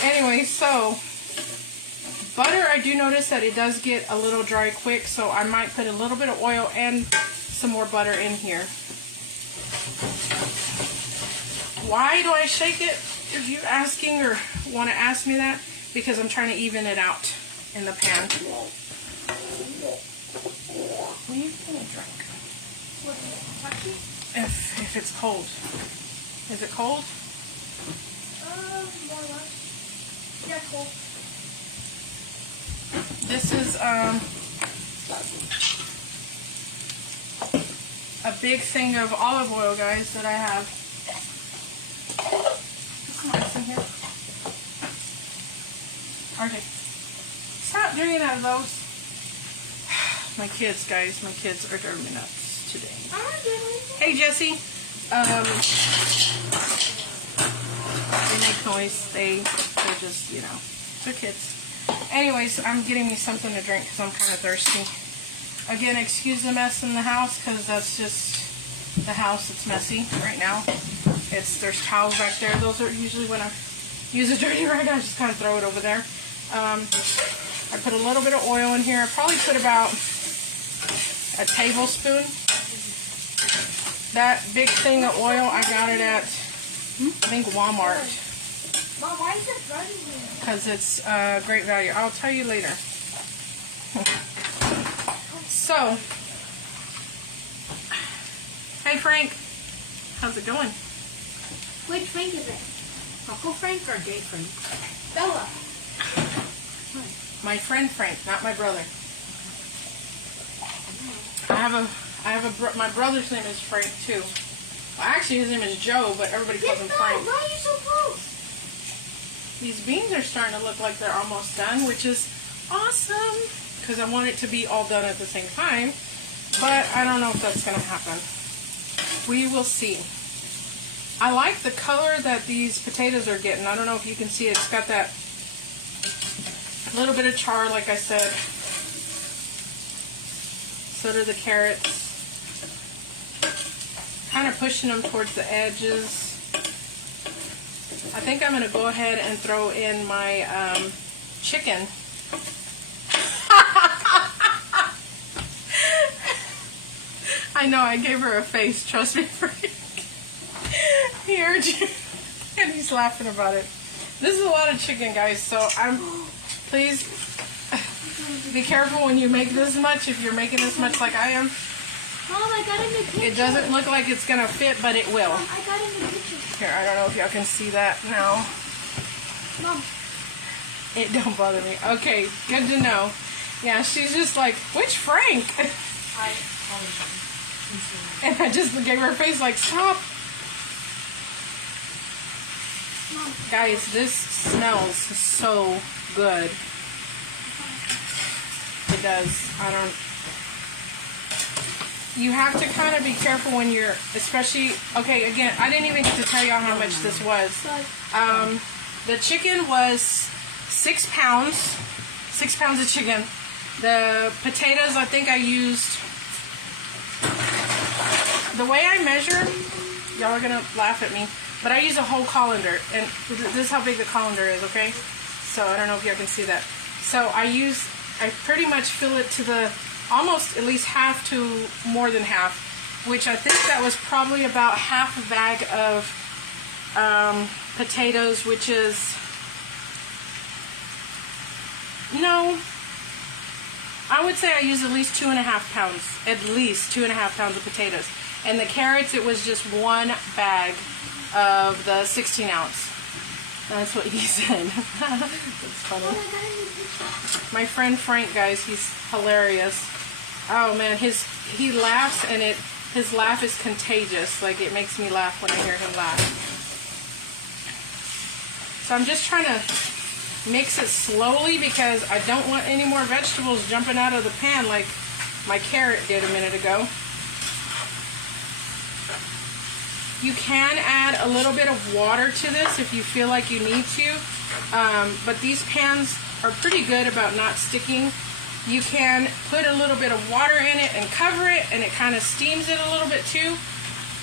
Anyway, so butter, I do notice that it does get a little dry quick, so I might put a little bit of oil and some more butter in here. Why do I shake it, if you're asking or want to ask me that? Because I'm trying to even it out in the pan. What are you going to drink? If it's cold. Is it cold? More or less. Yeah, cold. This is a big thing of olive oil, guys, that I have. aren't they? Stop drinking out of those. My kids, guys, my kids are driving me nuts today. Hey, Jesse. They make noise. They're just, you know, they're kids. Anyways, I'm getting me something to drink because I'm kind of thirsty. Again, excuse the mess in the house because that's just the house. It's messy right now. There's towels back there. Those are usually when I use a dirty rag, I just kind of throw it over there. I put a little bit of oil in here. I probably put about a tablespoon. That big thing of oil, I got it at, I think, Walmart. Mom, why is it running here? Because it's great value. I'll tell you later. So, hey Frank, how's it going? Which Frank is it? Uncle Frank or Gay Frank? Bella. My friend Frank, not my brother. My brother's name is Frank too. Well, actually his name is Joe, but everybody calls him Frank. Why are you so close? These beans are starting to look like they're almost done, which is awesome because I want it to be all done at the same time, but I don't know if that's going to happen. We will see. I like the color that these potatoes are getting. I don't know if you can see it. It's got that little bit of char, like I said. So do the carrots. Kind of pushing them towards the edges. I think I'm going to go ahead and throw in my chicken. I know, I gave her a face. Trust me, Frank. He heard you. And he's laughing about it. This is a lot of chicken, guys, so please be careful when you make this much, if you're making this much like I am. Mom, I got in the kitchen. It doesn't look like it's going to fit, but it will. Mom, I got in the kitchen. Here, I don't know if y'all can see that now. Mom. It don't bother me. Okay, good to know. Yeah, she's just like, which Frank? I apologize. And I just gave her a face like, stop. Mom. Guys, this smells so good. It does. You have to kind of be careful when you're, especially, okay, again, I didn't even get to tell y'all how much this was. The chicken was 6 pounds, 6 pounds of chicken. The potatoes, I think I used, the way I measure, y'all are going to laugh at me, but I use a whole colander, and this is how big the colander is, okay? So I don't know if y'all can see that. So I pretty much fill it to the, almost at least half to more than half, which I think that was probably about half a bag of potatoes, which is, no, I would say I used at least 2.5 pounds, at least 2.5 pounds of potatoes. And the carrots, it was just 1 bag of the 16 ounce. That's what he said. That's funny. Mom, I got in the kitchen. My friend Frank, guys, he's hilarious. Oh man, he laughs, and his laugh is contagious. Like, it makes me laugh when I hear him laugh. So I'm just trying to mix it slowly because I don't want any more vegetables jumping out of the pan like my carrot did a minute ago. You can add a little bit of water to this if you feel like you need to, but these pans are pretty good about not sticking. You can put a little bit of water in it and cover it, and it kind of steams it a little bit too.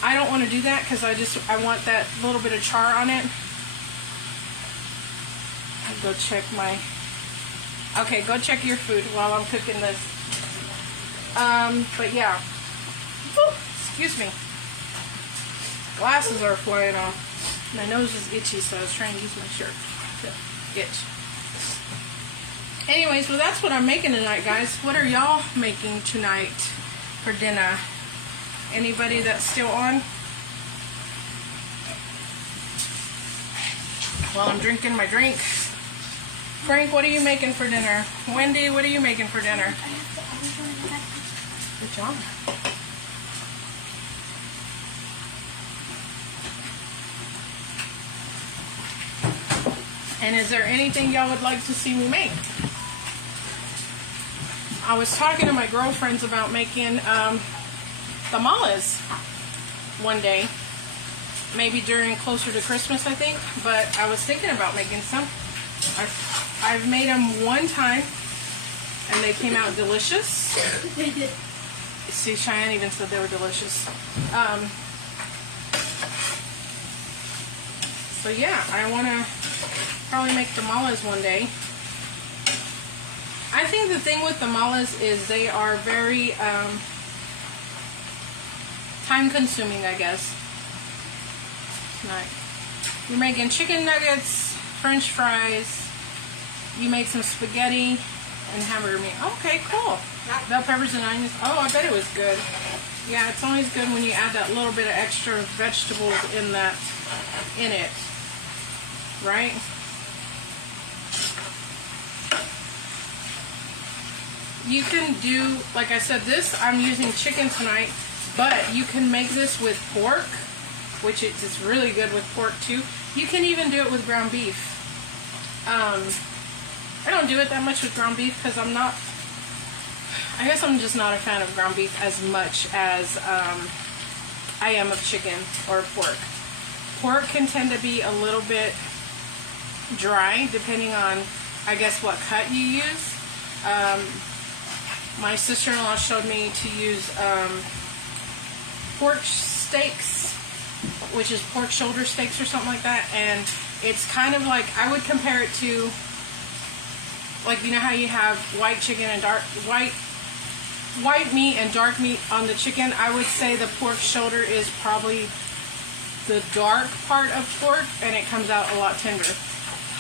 I don't want to do that because I want that little bit of char on it. I'll go check my, okay, go check your food while I'm cooking this. But yeah, whew, excuse me. Glasses are flying off. My nose is itchy, so I was trying to use my shirt to itch. Anyways, well, that's what I'm making tonight, guys. What are y'all making tonight for dinner? Anybody that's still on? While I'm drinking my drink. Frank, what are you making for dinner? Wendy, what are you making for dinner? Good job. And is there anything y'all would like to see me make? I was talking to my girlfriends about making tamales one day. Maybe during closer to Christmas, I think. But I was thinking about making some. I've made them one time, and they came out delicious. They did. See, Cheyenne even said they were delicious. So yeah, I want to probably make tamales one day. I think the thing with tamales is they are very time consuming, I guess. Tonight. You're making chicken nuggets, French fries, you made some spaghetti and hamburger meat. Okay, cool. Bell peppers and onions. Oh, I bet it was good. Yeah, it's always good when you add that little bit of extra vegetables in it. Right? You can do, like I said, this, I'm using chicken tonight, but you can make this with pork, which is really good with pork too. You can even do it with ground beef. I don't do it that much with ground beef because I guess I'm just not a fan of ground beef as much as I am of chicken or pork. Pork can tend to be a little bit dry depending on, I guess, what cut you use. My sister-in-law showed me to use pork steaks, which is pork shoulder steaks or something like that, and it's kind of like, I would compare it to, like, you know how you have white chicken and white meat and dark meat on the chicken? I would say the pork shoulder is probably the dark part of pork, and it comes out a lot tender.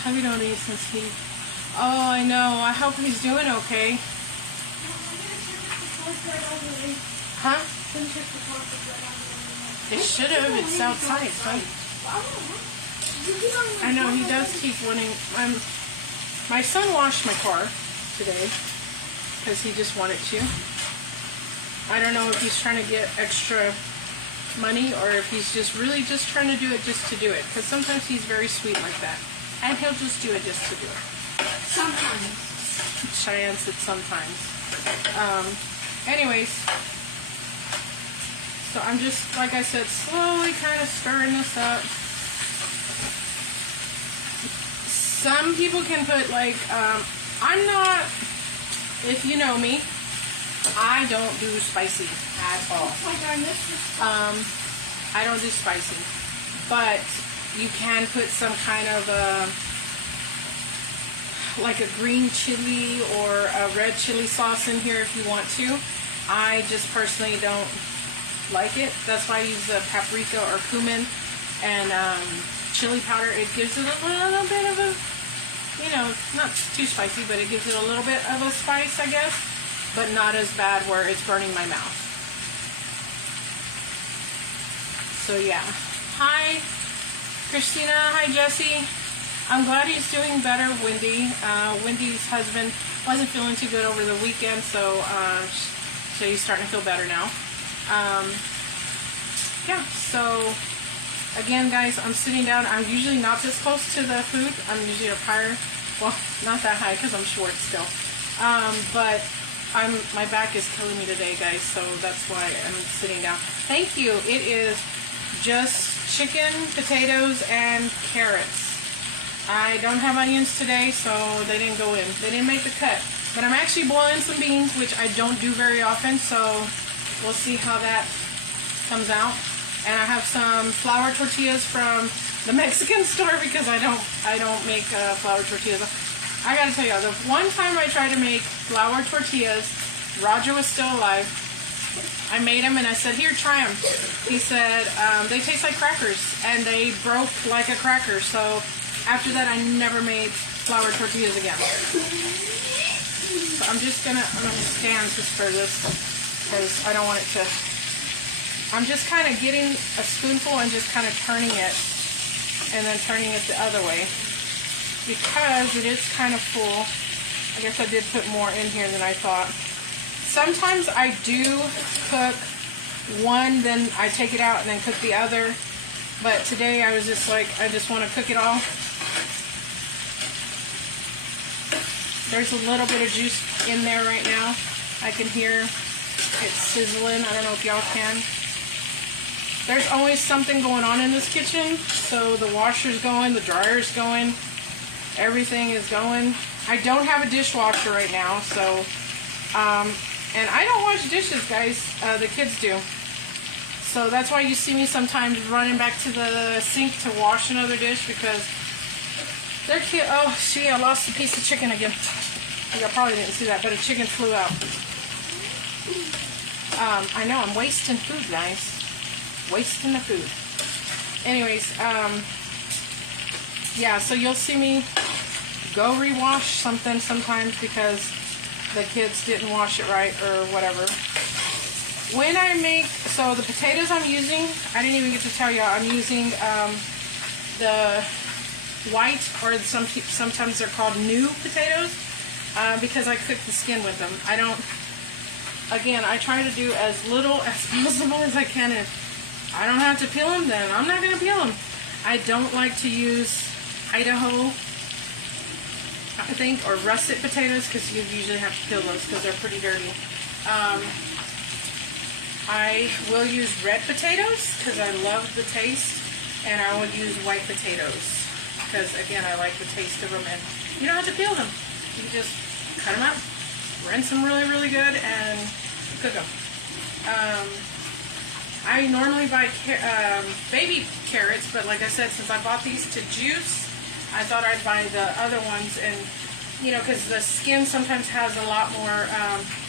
How you doing, since he? Oh, I know. I hope he's doing okay. Huh? It should have. It's outside. Fine. I know, he does keep wanting. My son washed my car today because he just wanted to. I don't know if he's trying to get extra money or if he's just really just trying to do it just to do it. Because sometimes he's very sweet like that. And he'll just do it just to do it. Sometimes. Cheyenne said sometimes. Anyways. So I'm just, like I said, slowly kind of stirring this up. Some people can put, like, I'm not, if you know me, I don't do spicy at all. I don't do spicy. But you can put some kind of like a green chili or a red chili sauce in here if you want to. I just personally don't like it. That's why I use the paprika or cumin and chili powder. It gives it a little bit of a, you know, not too spicy, but it gives it a little bit of a spice, I guess, but not as bad where it's burning my mouth. So yeah. Hi, Christina. Hi, Jesse. I'm glad he's doing better, Wendy. Wendy's husband wasn't feeling too good over the weekend, so he's starting to feel better now. Yeah, so again, guys, I'm sitting down. I'm usually not this close to the food. I'm usually up higher. Well, not that high because I'm short still. But my back is killing me today, guys, so that's why I'm sitting down. Thank you. It is just chicken, potatoes, and carrots. I don't have onions today, so they didn't go in. They didn't make the cut. But I'm actually boiling some beans, which I don't do very often, so we'll see how that comes out. And I have some flour tortillas from the Mexican store because I don't make flour tortillas. I gotta tell you, the one time I tried to make flour tortillas, Roger was still alive. I made them and I said, here, try them. He said, they taste like crackers, and they broke like a cracker. So after that, I never made flour tortillas again. So I'm gonna stand to stir this because I don't want it to. I'm just kind of getting a spoonful and just kind of turning it, and then turning it the other way because it is kind of full. I guess I did put more in here than I thought. Sometimes I do cook one, then I take it out and then cook the other. But today I was just like, I just want to cook it all. There's a little bit of juice in there right now. I can hear it sizzling. I don't know if y'all can. There's always something going on in this kitchen. So the washer's going, the dryer's going, everything is going. I don't have a dishwasher right now, so, and I don't wash dishes, guys. The kids do. So that's why you see me sometimes running back to the sink to wash another dish, because they're cute. Oh, see, I lost a piece of chicken again. You probably didn't see that, but a chicken flew out. I know, I'm wasting food, guys. Wasting the food. Anyways, yeah, so you'll see me go rewash something sometimes because the kids didn't wash it right or whatever. When I make, so the potatoes I'm using, I didn't even get to tell y'all, I'm using the white, or sometimes they're called new potatoes, because I cook the skin with them. I don't, again, I try to do as little as possible as I can. If I don't have to peel them, then I'm not going to peel them. I don't like to use Idaho, I think, or russet potatoes, because you usually have to peel those because they're pretty dirty. I will use red potatoes because I love the taste, and I will use white potatoes because, again, I like the taste of them, and you don't have to peel them. You just cut them up, rinse them really, really good, and cook them. I normally buy baby carrots, but like I said, since I bought these to juice, I thought I'd buy the other ones, and you know, because the skin sometimes has a lot more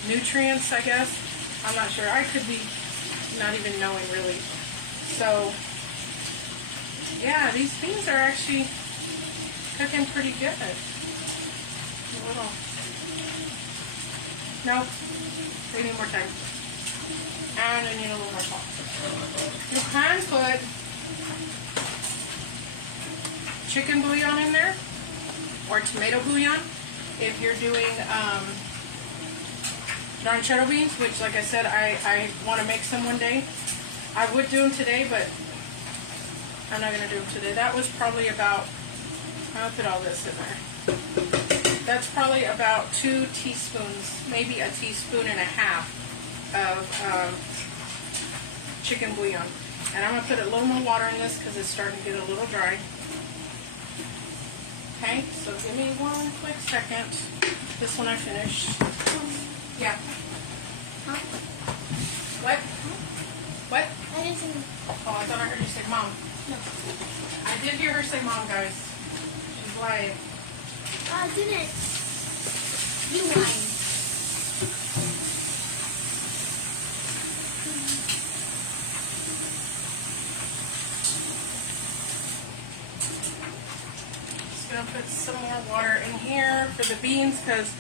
nutrients, I guess. I'm not sure. I could be not even knowing really. So, yeah, these beans are actually cooking pretty good. A little. Nope. They need more time. And I need a little more salt. You can put chicken bouillon in there, or tomato bouillon, if you're doing ranchero beans, which, like I said, I want to make some one day. I would do them today, but I'm not going to do them today. That was probably about, I'll put all this in there. That's probably about 2 teaspoons, maybe a teaspoon and a half of chicken bouillon. And I'm going to put a little more water in this because it's starting to get a little dry. Okay, so give me one quick second. This one I finished. Yeah. Huh? What? What? I didn't see. Oh, I thought I heard you say mom. No. I did hear her say mom, guys. She's lying. I didn't. You lying. Just gonna put some more water in here for the beans because,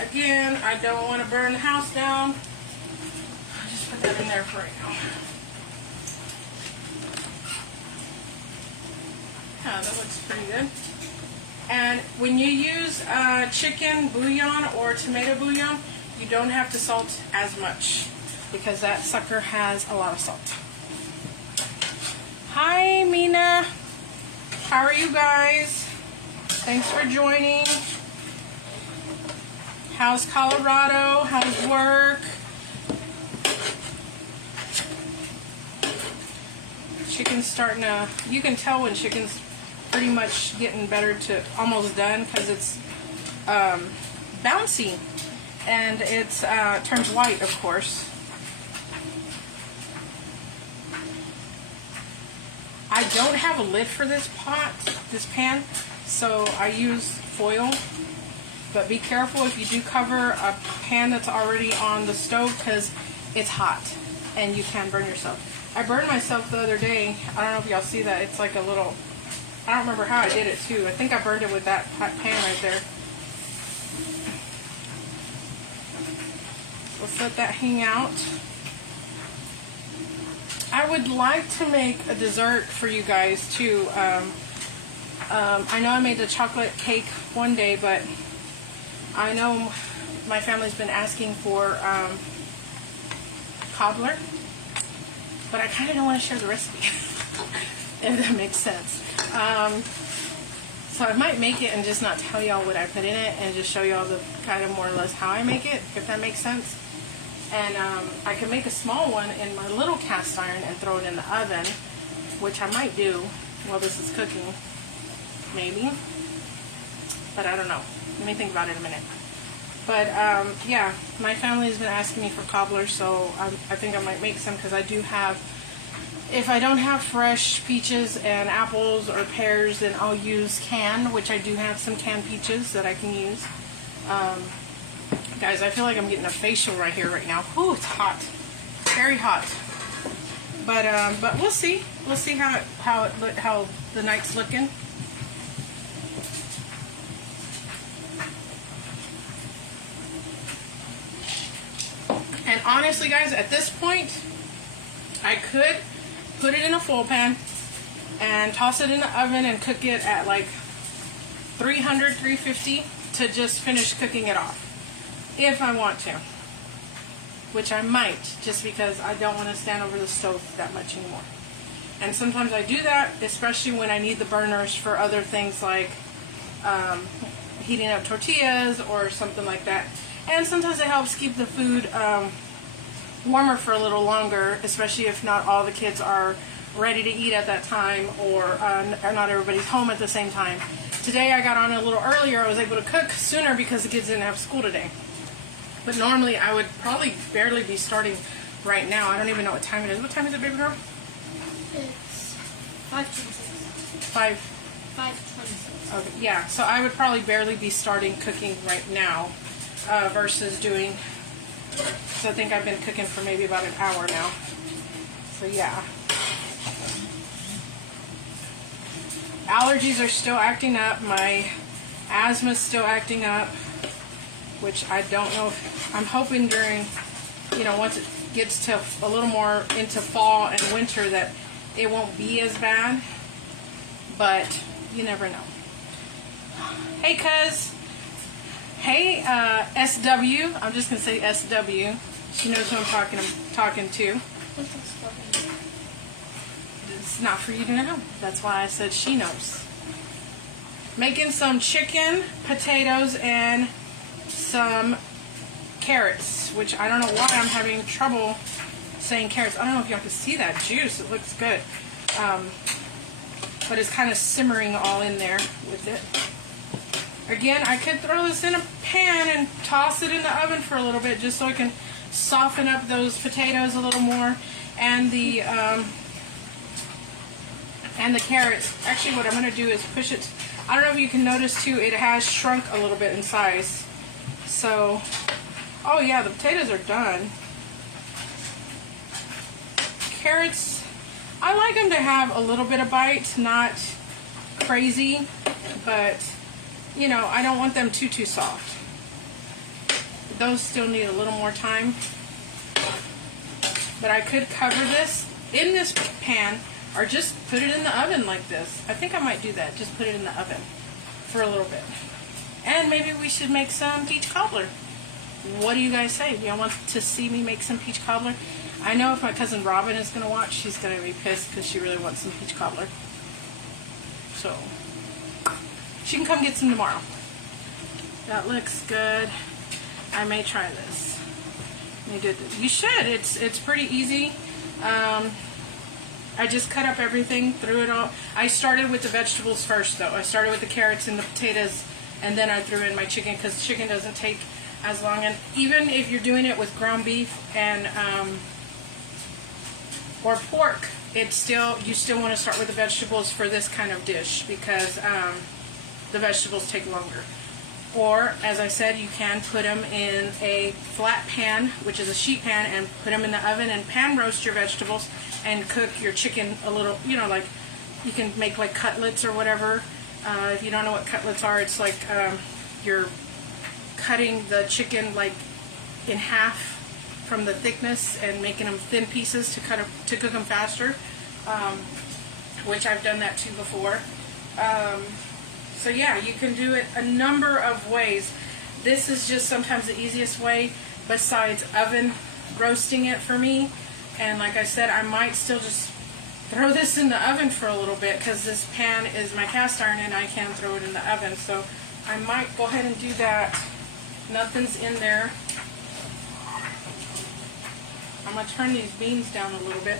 again, I don't want to burn the house down. I'll just put that in there for right now. Yeah, that looks pretty good. And when you use chicken bouillon or tomato bouillon, you don't have to salt as much because that sucker has a lot of salt. Hi, Mina. How are you guys? Thanks for joining. How's Colorado? How's work? Chicken's starting to, you can tell when chicken's pretty much getting better to almost done because it's bouncy and it's turns white, of course. I don't have a lid for this pan, so I use foil. But be careful if you do cover a pan that's already on the stove because it's hot and you can burn yourself. I burned myself the other day. I don't know if y'all see that. It's like a little, I don't remember how I did it too. I think I burned it with that pan right there. Let's let that hang out. I would like to make a dessert for you guys too. I know I made the chocolate cake one day, but I know my family's been asking for cobbler, but I kind of don't want to share the recipe, if that makes sense. So I might make it and just not tell y'all what I put in it and just show y'all the kind of more or less how I make it, if that makes sense. And I can make a small one in my little cast iron and throw it in the oven, which I might do while this is cooking, maybe. But I don't know. Let me think about it a minute. But yeah, my family has been asking me for cobbler, so I think I might make some because I do have, if I don't have fresh peaches and apples or pears, then I'll use canned, which I do have some canned peaches that I can use. Guys, I feel like I'm getting a facial right here right now. Ooh, it's hot. Very hot. But we'll see. We'll see how the night's looking. And honestly, guys, at this point, I could put it in a full pan and toss it in the oven and cook it at like 300, 350 to just finish cooking it off, if I want to, which I might, just because I don't want to stand over the stove that much anymore. And sometimes I do that, especially when I need the burners for other things like heating up tortillas or something like that. And sometimes it helps keep the food warmer for a little longer, especially if not all the kids are ready to eat at that time, or not everybody's home at the same time. Today I got on a little earlier. I was able to cook sooner because the kids didn't have school today. But normally I would probably barely be starting right now. I don't even know what time it is. What time is it, baby girl? It's 5:26. 5:26. Okay, yeah, so I would probably barely be starting cooking right now versus doing, so I think I've been cooking for maybe about an hour now. So yeah. Allergies are still acting up. My asthma's still acting up, which I don't know if, I'm hoping during, once it gets to a little more into fall and winter that it won't be as bad, but you never know. Hey, cuz. Hey, SW. I'm just going to say SW. She knows who I'm talking to. It's not for you to know. That's why I said she knows. Making some chicken, potatoes, and some carrots, which I don't know why I'm having trouble saying carrots. I don't know if y'all can see that juice. It looks good. But it's kind of simmering all in there with it. Again, I could throw this in a pan and toss it in the oven for a little bit just so I can soften up those potatoes a little more, and the carrots. Actually, what I'm going to do is push it. I don't know if you can notice too, it has shrunk a little bit in size. So, oh yeah, the potatoes are done. Carrots, I like them to have a little bit of bite, not crazy, but I don't want them too soft. Those still need a little more time. But I could cover this in this pan or just put it in the oven like this. I think I might do that. Just put it in the oven for a little bit. And maybe we should make some peach cobbler. What do you guys say? Do y'all want to see me make some peach cobbler? I know if my cousin Robin is going to watch, she's going to be pissed because she really wants some peach cobbler. So she can come get some tomorrow. That looks good. I may try this. You should. It's pretty easy. I just cut up everything, threw it all. I started with the vegetables first, though. I started with the carrots and the potatoes, and then I threw in my chicken because chicken doesn't take as long. And even if you're doing it with ground beef and or pork, you still want to start with the vegetables for this kind of dish because the vegetables take longer. Or, as I said, you can put them in a flat pan, which is a sheet pan, and put them in the oven and pan roast your vegetables and cook your chicken a little, like you can make like cutlets or whatever. If you don't know what cutlets are, it's like you're cutting the chicken like in half from the thickness and making them thin pieces to cook them faster, which I've done that too before. So yeah, you can do it a number of ways. This is just sometimes the easiest way besides oven roasting it for me. And like I said, I might still just throw this in the oven for a little bit because this pan is my cast iron and I can throw it in the oven. So I might go ahead and do that. Nothing's in there. I'm going to turn these beans down a little bit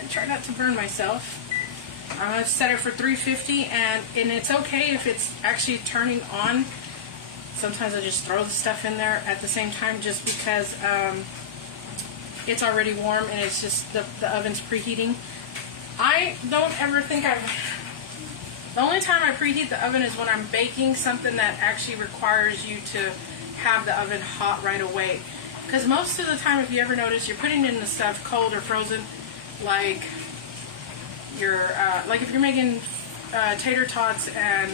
and try not to burn myself. I'm going to set it for 350 and it's okay if it's actually turning on. Sometimes I just throw the stuff in there at the same time just because it's already warm and it's just the oven's preheating. I don't ever think the only time I preheat the oven is when I'm baking something that actually requires you to have the oven hot right away. Because most of the time, if you ever notice, you're putting in the stuff cold or frozen, like like if you're making tater tots and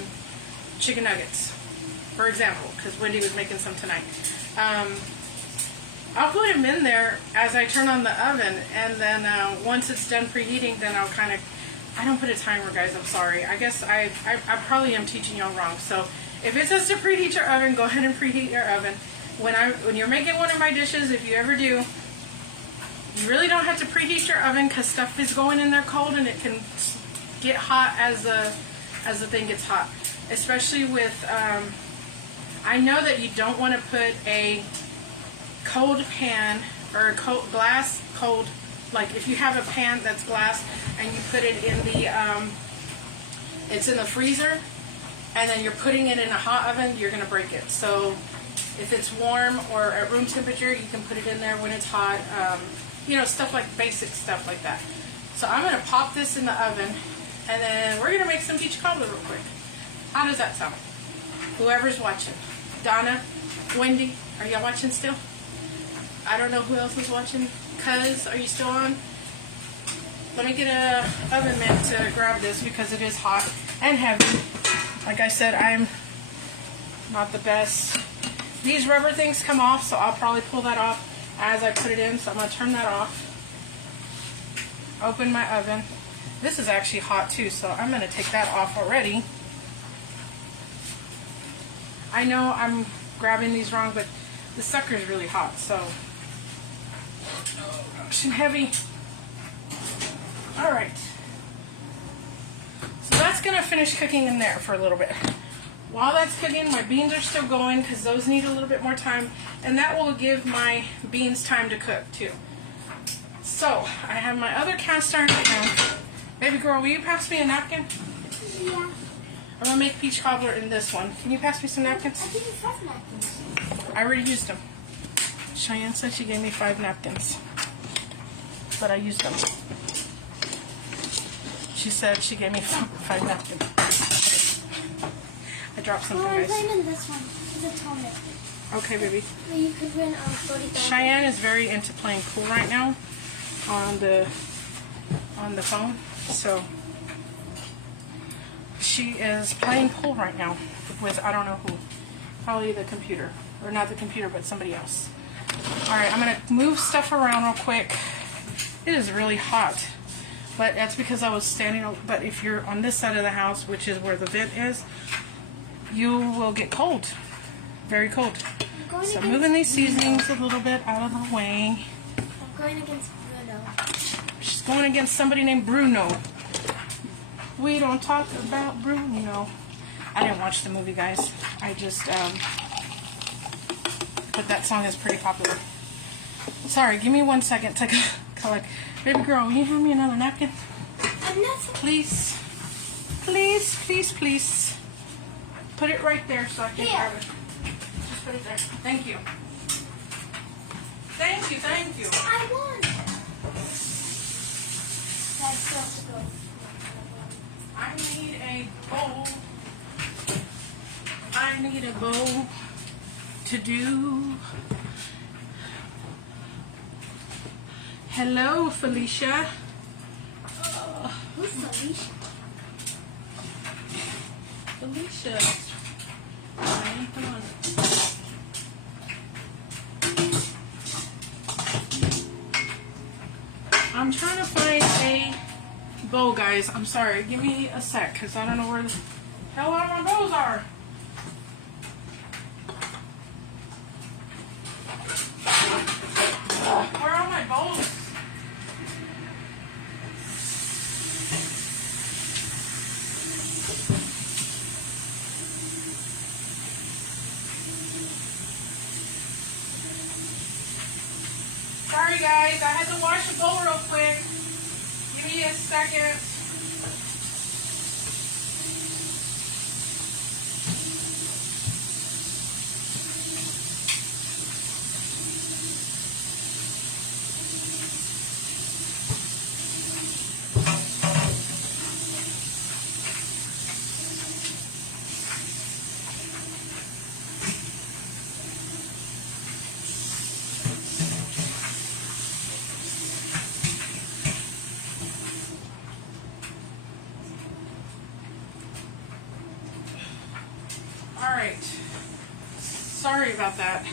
chicken nuggets, for example, because Wendy was making some tonight. I'll put them in there as I turn on the oven, and then once it's done preheating, then I'll kind of, I don't put a timer, guys, I'm sorry. I guess I probably am teaching y'all wrong. So if it says to preheat your oven, go ahead and preheat your oven. When you're making one of my dishes, if you ever do, you really don't have to preheat your oven because stuff is going in there cold and it can get hot as the thing gets hot. Especially with, I know that you don't want to put a cold pan or a glass cold, like if you have a pan that's glass and you put it in the, it's in the freezer and then you're putting it in a hot oven, you're going to break it. So if it's warm or at room temperature, you can put it in there when it's hot. You know, stuff like basic stuff like that. So I'm going to pop this in the oven and then we're going to make some peach cobbler real quick. How does that sound? Whoever's watching. Donna, Wendy, are y'all watching still? I don't know who else is watching. Cuz, are you still on? Let me get a oven mitt to grab this because it is hot and heavy. Like I said, I'm not the best. These rubber things come off, so I'll probably pull that off as I put it in. So I'm going to turn that off. Open my oven. This is actually hot too, so I'm going to take that off already. I know I'm grabbing these wrong, but the sucker is really hot, so and heavy. All right. So that's going to finish cooking in there for a little bit. While that's cooking, my beans are still going because those need a little bit more time, and that will give my beans time to cook too. So I have my other cast iron pan. Baby girl, will you pass me a napkin? Yeah. I'm gonna make peach cobbler in this one. Can you pass me some napkins? I think you have napkins. I already used them. Cheyenne said she gave me 5 napkins, but I used them. She said she gave me 5 napkins. I dropped something, I'm guys. playing in this one. It's a tonic. Okay, baby. You could win 40,000. Cheyenne is very into playing pool right now on the phone, so she is playing pool right now with I don't know who, probably the computer, or not the computer, but somebody else. All right, I'm gonna move stuff around real quick. It is really hot, but that's because I was standing. But if you're on this side of the house, which is where the vent is, you will get cold, very cold. So I'm moving these seasonings a little bit out of the way. I'm going against Bruno. She's going against somebody named Bruno. We don't talk about Bruno. I didn't watch the movie, guys. I just, but that song is pretty popular. Sorry, give me 1 second to collect. Baby girl, will you hand me another napkin? Please. Please, please, please. Put it right there so I can grab it. Just put it there. Thank you. Thank you, thank you. I won. I still have to go. I need a bowl. I need a bowl to do. Hello, Felicia. Who's Felicia? Felicia. Hey, come on. I'm trying to find a bowl, guys. I'm sorry. Give me a sec, because I don't know where the hell all my bowls are. Where are my bowls? Sorry guys, I had to wash the bowl real quick. Give me a second. Alright, sorry about that.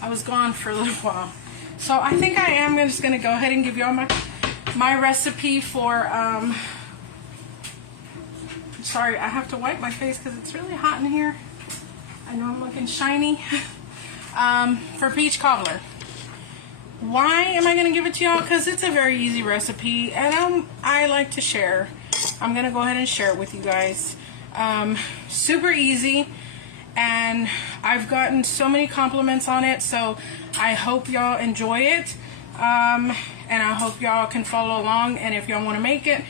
I was gone for a little while. So I think I am just going to go ahead and give you all my recipe for, sorry, I have to wipe my face because it's really hot in here. I know I'm looking shiny. For peach cobbler. Why am I going to give it to y'all? Because it's a very easy recipe and I like to share. I'm going to go ahead and share it with you guys. Super easy. And I've gotten so many compliments on it, so I hope y'all enjoy it, and I hope y'all can follow along. And if y'all want to make it,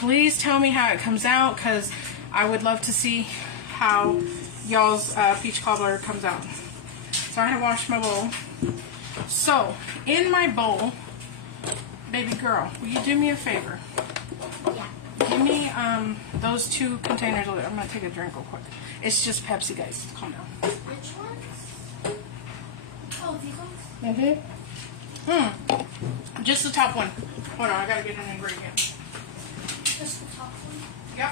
please tell me how it comes out, because I would love to see how y'all's peach cobbler comes out. So I had to wash my bowl. So in my bowl, baby girl, will you do me a favor? Yeah. Give me those 2 containers. I'm going to take a drink real quick. It's just Pepsi, guys. Calm down. Which ones? Oh, these ones? Just the top one. Hold on, I got to get an ingredient. Just the top one? Yep.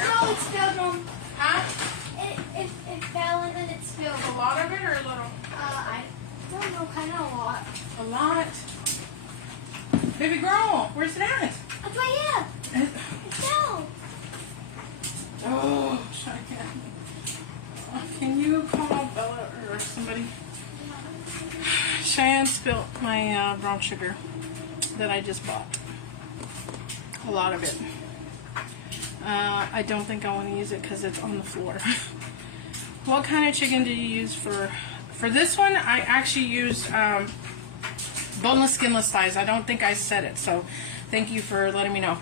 No, it spilled, Mom. Huh? It fell and then it spilled. A lot of it or a little? I don't know, kind of a lot. A lot. Baby girl, where's it at? That's right here. It fell. Oh, can you call Bella or somebody? Cheyenne spilled my brown sugar that I just bought. A lot of it. I don't think I want to use it because it's on the floor. What kind of chicken did you use for this one? I actually used boneless, skinless thighs. I don't think I said it, so thank you for letting me know.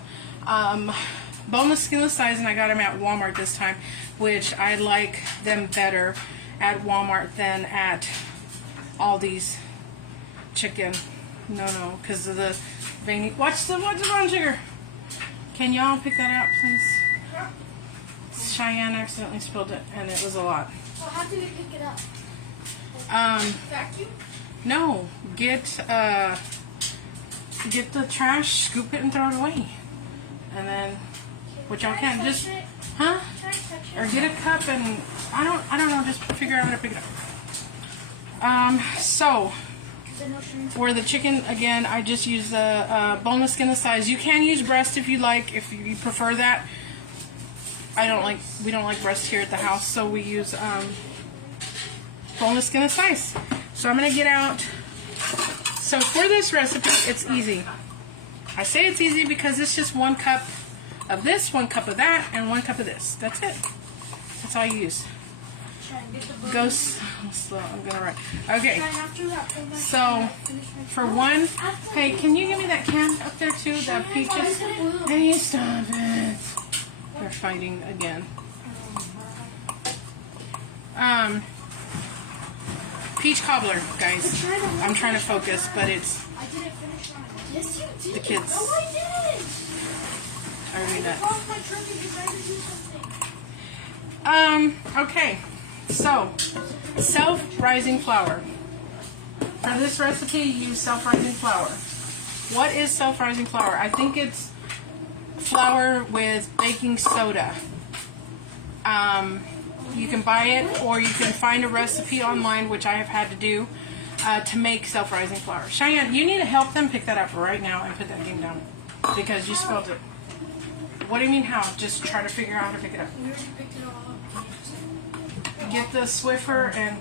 Boneless, skinless thighs, and I got them at Walmart this time, which I like them better at Walmart than at Aldi's chicken. No, because of the veiny. Watch the brown sugar. Can y'all pick that out, please? Cheyenne accidentally spilled it, and it was a lot. Well, how do we pick it up? Vacuum? No, get the trash, scoop it, and throw it away, and then, which y'all can't just, huh? Or get a cup and I don't know, just figure out how to pick it up. So for the chicken, again, I just use the boneless, skinless thighs. You can use breast if you like, if you prefer that. We don't like breast here at the house, so we use boneless, skinless thighs. So I'm gonna get out. So for this recipe, it's easy. I say it's easy because it's just 1 cup of this, 1 cup of that, and 1 cup of this. That's it. That's all you use. Go slow. I'm gonna write. Okay. So for 1, hey, can you give me that can up there too? The peaches. Hey, stop it. They're fighting again. Peach cobbler, guys. I'm trying to focus, but it's Yes, you did. the kids. No, I didn't. I read that. I lost my truck and decided to do something. Okay. So, self-rising flour. For this recipe, use self-rising flour. What is self-rising flour? I think it's flour with baking soda. You can buy it, or you can find a recipe online, which I have had to do, to make self-rising flour. Cheyenne, you need to help them pick that up right now and put that game down, because you spilled it. What do you mean how? Just try to figure out how to pick it up. We already picked it all up. Get the Swiffer and...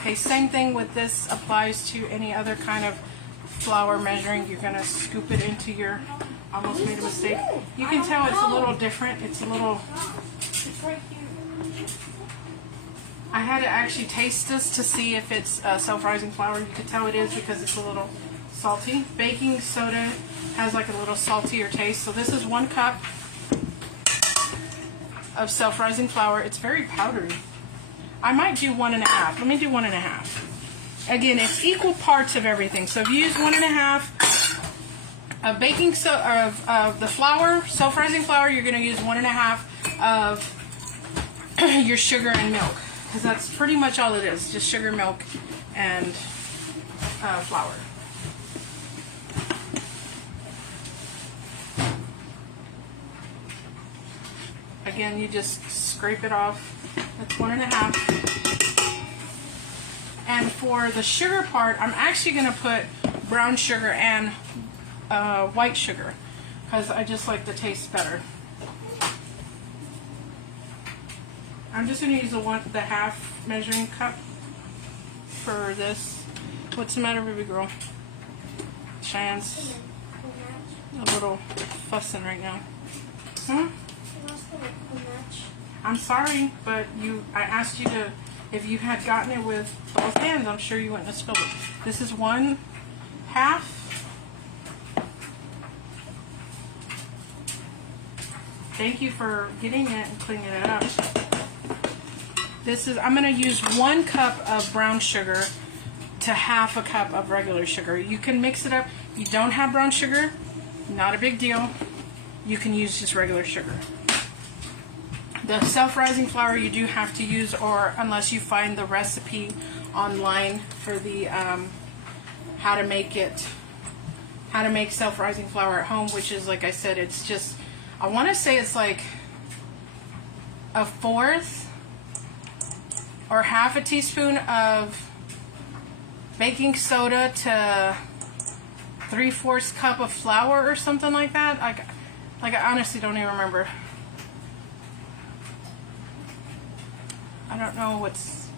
Okay, same thing with this applies to any other kind of flour measuring. You're going to scoop it into your... Almost made a mistake. You can tell it's a little different. It's a little... It's right here. I had to actually taste this to see if it's self-rising flour. You could tell it is because it's a little salty. Baking soda has like a little saltier taste. So this is 1 cup of self-rising flour. It's very powdery. I might do 1.5. Let me do 1.5. Again, it's equal parts of everything. So if you use 1.5 of baking soda of the flour, self-rising flour, you're going to use 1.5 of your sugar and milk, because that's pretty much all it is, just sugar, milk, and flour. Again, you just scrape it off. That's 1.5. And for the sugar part, I'm actually going to put brown sugar and white sugar, because I just like the taste better. I'm just going to use the half measuring cup for this. What's the matter, baby girl? Cheyenne's a little fussing right now. Huh? I'm sorry, but I asked you to, if you had gotten it with both hands, I'm sure you wouldn't have spilled it. This is 1/2. Thank you for getting it and cleaning it up. This is, I'm going to use 1 cup of brown sugar to 1/2 cup of regular sugar. You can mix it up. You don't have brown sugar, not a big deal. You can use just regular sugar. The self-rising flour you do have to use, or unless you find the recipe online for the how to make self-rising flour at home, which is, like I said, it's just, I want to say it's like 1/4 or 1/2 teaspoon of baking soda to 3/4 cup of flour or something like that. Like I honestly don't even remember. I don't know what's...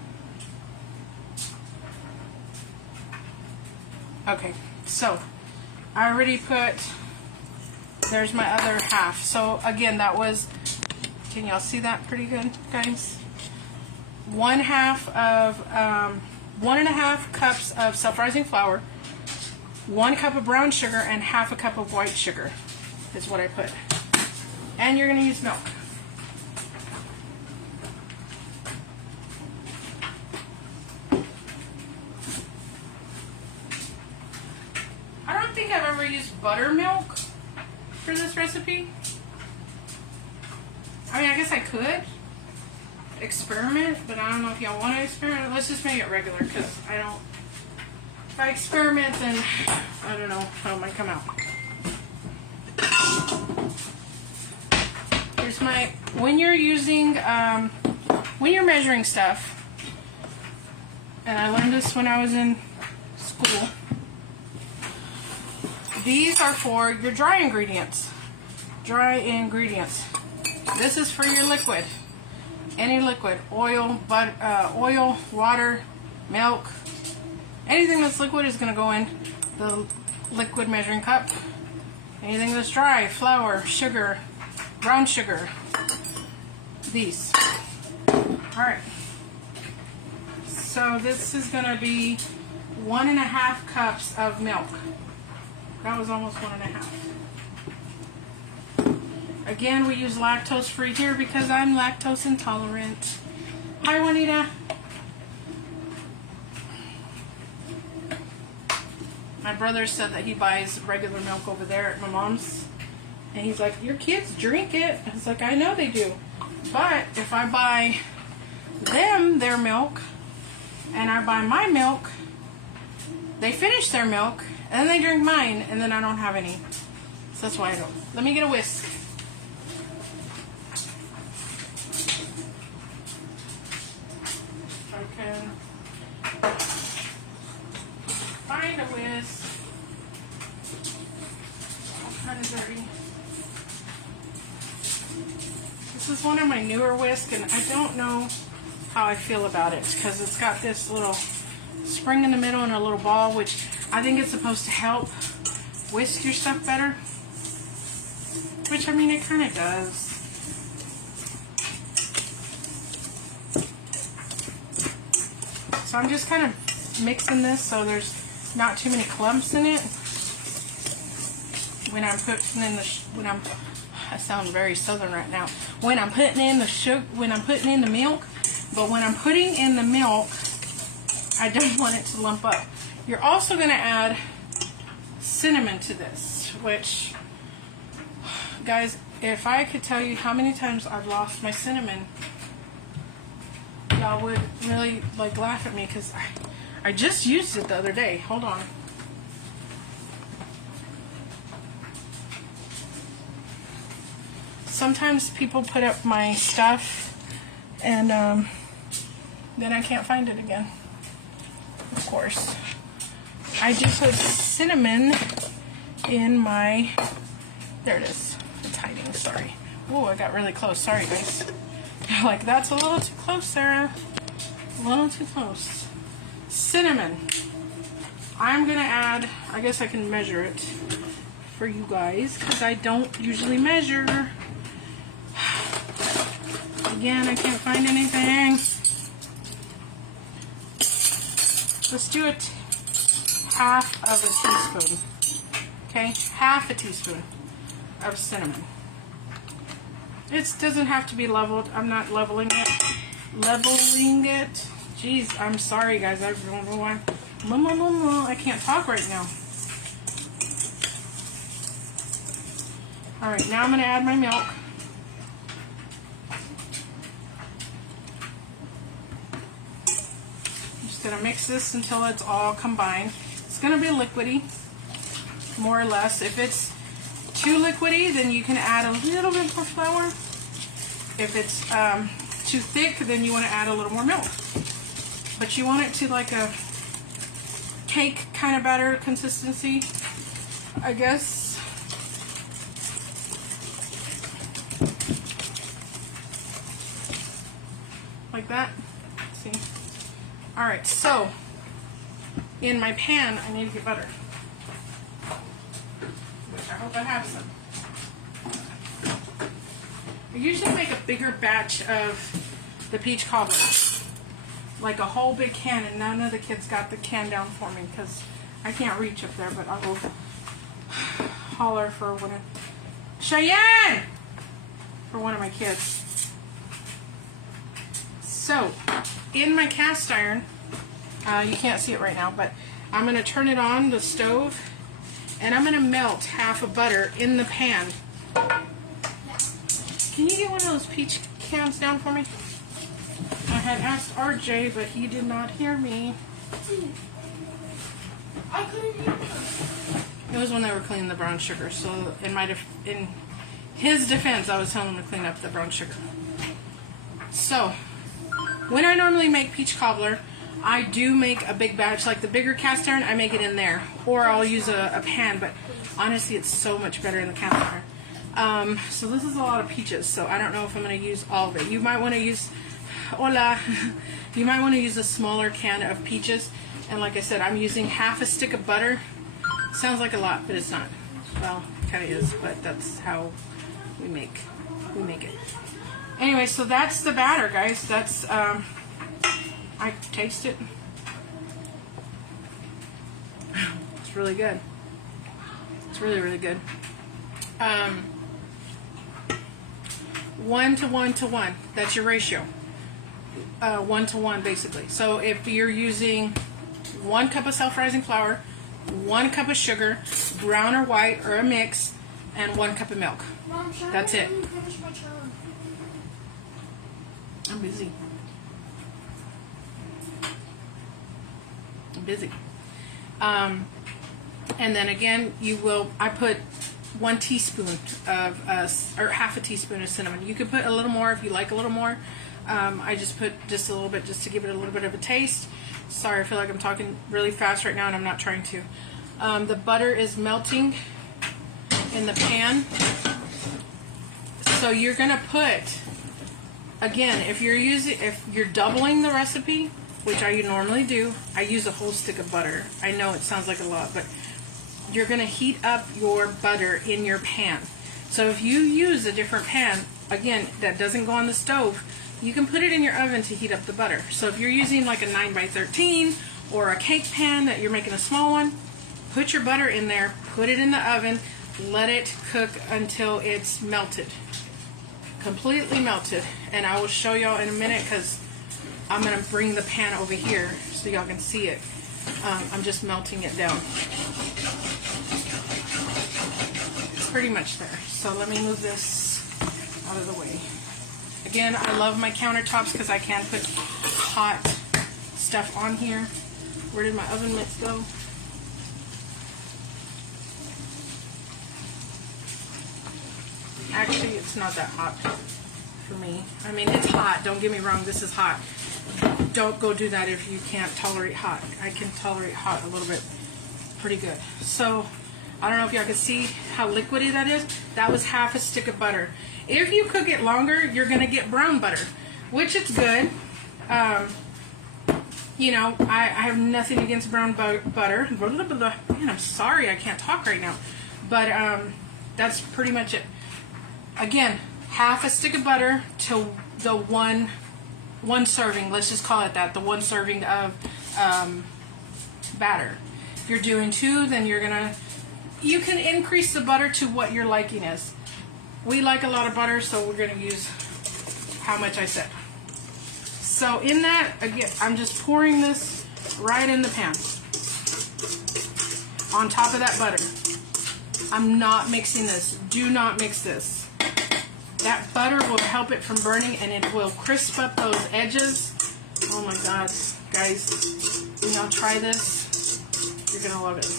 Okay, so I already put... There's my other half. So again, that was... Can y'all see that pretty good, guys? 1/2 of... 1.5 cups of self-rising flour, 1 cup of brown sugar, and 1/2 cup of white sugar is what I put. And you're going to use milk. I don't think I've ever used buttermilk for this recipe. I mean, I guess I could experiment, but I don't know if y'all want to experiment. Let's just make it regular, because I don't... If I experiment, then I don't know how it might come out. Here's my... When you're using... when you're measuring stuff, and I learned this when I was in school, these are for your dry ingredients. Dry ingredients. This is for your liquid. Any liquid, oil, oil, water, milk, anything that's liquid is going to go in the liquid measuring cup. Anything that's dry, flour, sugar, brown sugar, these. Alright, so this is going to be 1.5 cups of milk. That was almost 1.5. Again, we use lactose free here because I'm lactose intolerant. Hi, Juanita. My brother said that he buys regular milk over there at my mom's. And he's like, your kids drink it. I was like, I know they do. But if I buy them their milk and I buy my milk, they finish their milk and then they drink mine and then I don't have any. So that's why I don't. Let me get a whisk. Find a whisk. Kind of dirty. This is one of my newer whisks, and I don't know how I feel about it because it's got this little spring in the middle and a little ball, which I think it's supposed to help whisk your stuff better. Which, I mean, it kind of does. So I'm just kind of mixing this so there's not too many clumps in it. When I'm putting in the, I sound very southern right now. When I'm putting in the milk, but when I'm putting in the milk, I don't want it to lump up. You're also going to add cinnamon to this, which, guys, if I could tell you how many times I've lost my cinnamon, y'all would really like laugh at me because I just used it the other day. Hold on. Sometimes people put up my stuff and then I can't find it again. Of course. I do put cinnamon in my, there it is. It's hiding, sorry. Oh, I got really close. Sorry, guys. Like, that's a little too close, Sarah. A little too close. Cinnamon. I'm going to add, I guess I can measure it for you guys because I don't usually measure. Again, I can't find anything. Let's do it half of a teaspoon. Okay, half a teaspoon of cinnamon. It doesn't have to be leveled. I'm not leveling it. Jeez, I'm sorry, guys. I don't know why. I can't talk right now. All right, now I'm going to add my milk. Just going to mix this until it's all combined. It's going to be liquidy, more or less. If it's too liquidy, then you can add a little bit more flour. If it's too thick, then you want to add a little more milk. But you want it to like a cake kind of batter consistency, I guess. Like that. See? Alright, so in my pan, I need to get butter. Which I hope I have some. I usually make a bigger batch of the peach cobbler. Like a whole big can, and none of the kids got the can down for me because I can't reach up there, but I will holler for one of Cheyenne! For one of my kids. So, in my cast iron, you can't see it right now, but I'm going to turn it on the stove, and I'm going to melt half of butter in the pan. Can you get one of those peach cans down for me? I had asked RJ, but he did not hear me. I couldn't hear you. It was when they were cleaning the brown sugar, so in his defense, I was telling him to clean up the brown sugar. So, when I normally make peach cobbler, I do make a big batch, like the bigger cast iron, I make it in there. Or I'll use a pan, but honestly, it's so much better in the cast iron. So this is a lot of peaches, so I don't know if I'm going to use all of it. You might want to use, you might want to use a smaller can of peaches. And like I said, I'm using half a stick of butter. Sounds like a lot, but it's not. Well, it kind of is, but that's how we make it. Anyway, so that's the batter, guys. That's, I taste it. It's really good. It's really, really good. 1 to 1 to 1. That's your ratio. 1 to 1, basically. So if you're using 1 cup of self-rising flour, 1 cup of sugar, brown or white or a mix, and 1 cup of milk. Mom, that's it. Finish my turn. I'm busy. And then again, I put 1 teaspoon of, or half a teaspoon of cinnamon. You could put a little more if you like a little more. I just put just a little bit just to give it a little bit of a taste. Sorry, I feel like I'm talking really fast right now and I'm not trying to. The butter is melting in the pan. So you're going to put, again, if you're doubling the recipe, which I normally do, I use a whole stick of butter. I know it sounds like a lot, but you're going to heat up your butter in your pan. So if you use a different pan, again, that doesn't go on the stove. You can put it in your oven to heat up the butter. So if you're using like a 9x13 or a cake pan that you're making a small one, put your butter in there, put it in the oven, let it cook until it's melted. Completely melted. And I will show y'all in a minute because I'm going to bring the pan over here so y'all can see it. I'm just melting it down. It's pretty much there. So let me move this out of the way. Again, I love my countertops because I can put hot stuff on here. Where did my oven mitts go? Actually, it's not that hot for me. I mean, it's hot. Don't get me wrong. This is hot. Don't go do that if you can't tolerate hot. I can tolerate hot a little bit pretty good. So, I don't know if y'all can see how liquidy that is. That was half a stick of butter. If you cook it longer, you're going to get brown butter, which is good. You know, I have nothing against brown butter. Man, I'm sorry I can't talk right now. But that's pretty much it. Again, half a stick of butter to the one serving. Let's just call it that. The one serving of batter. If you're doing 2, then you can increase the butter to what your liking is. We like a lot of butter, so we're going to use how much I said. So in that, again, I'm just pouring this right in the pan. On top of that butter. I'm not mixing this. Do not mix this. That butter will help it from burning and it will crisp up those edges. Oh my God, guys, when y'all try this, you're going to love it.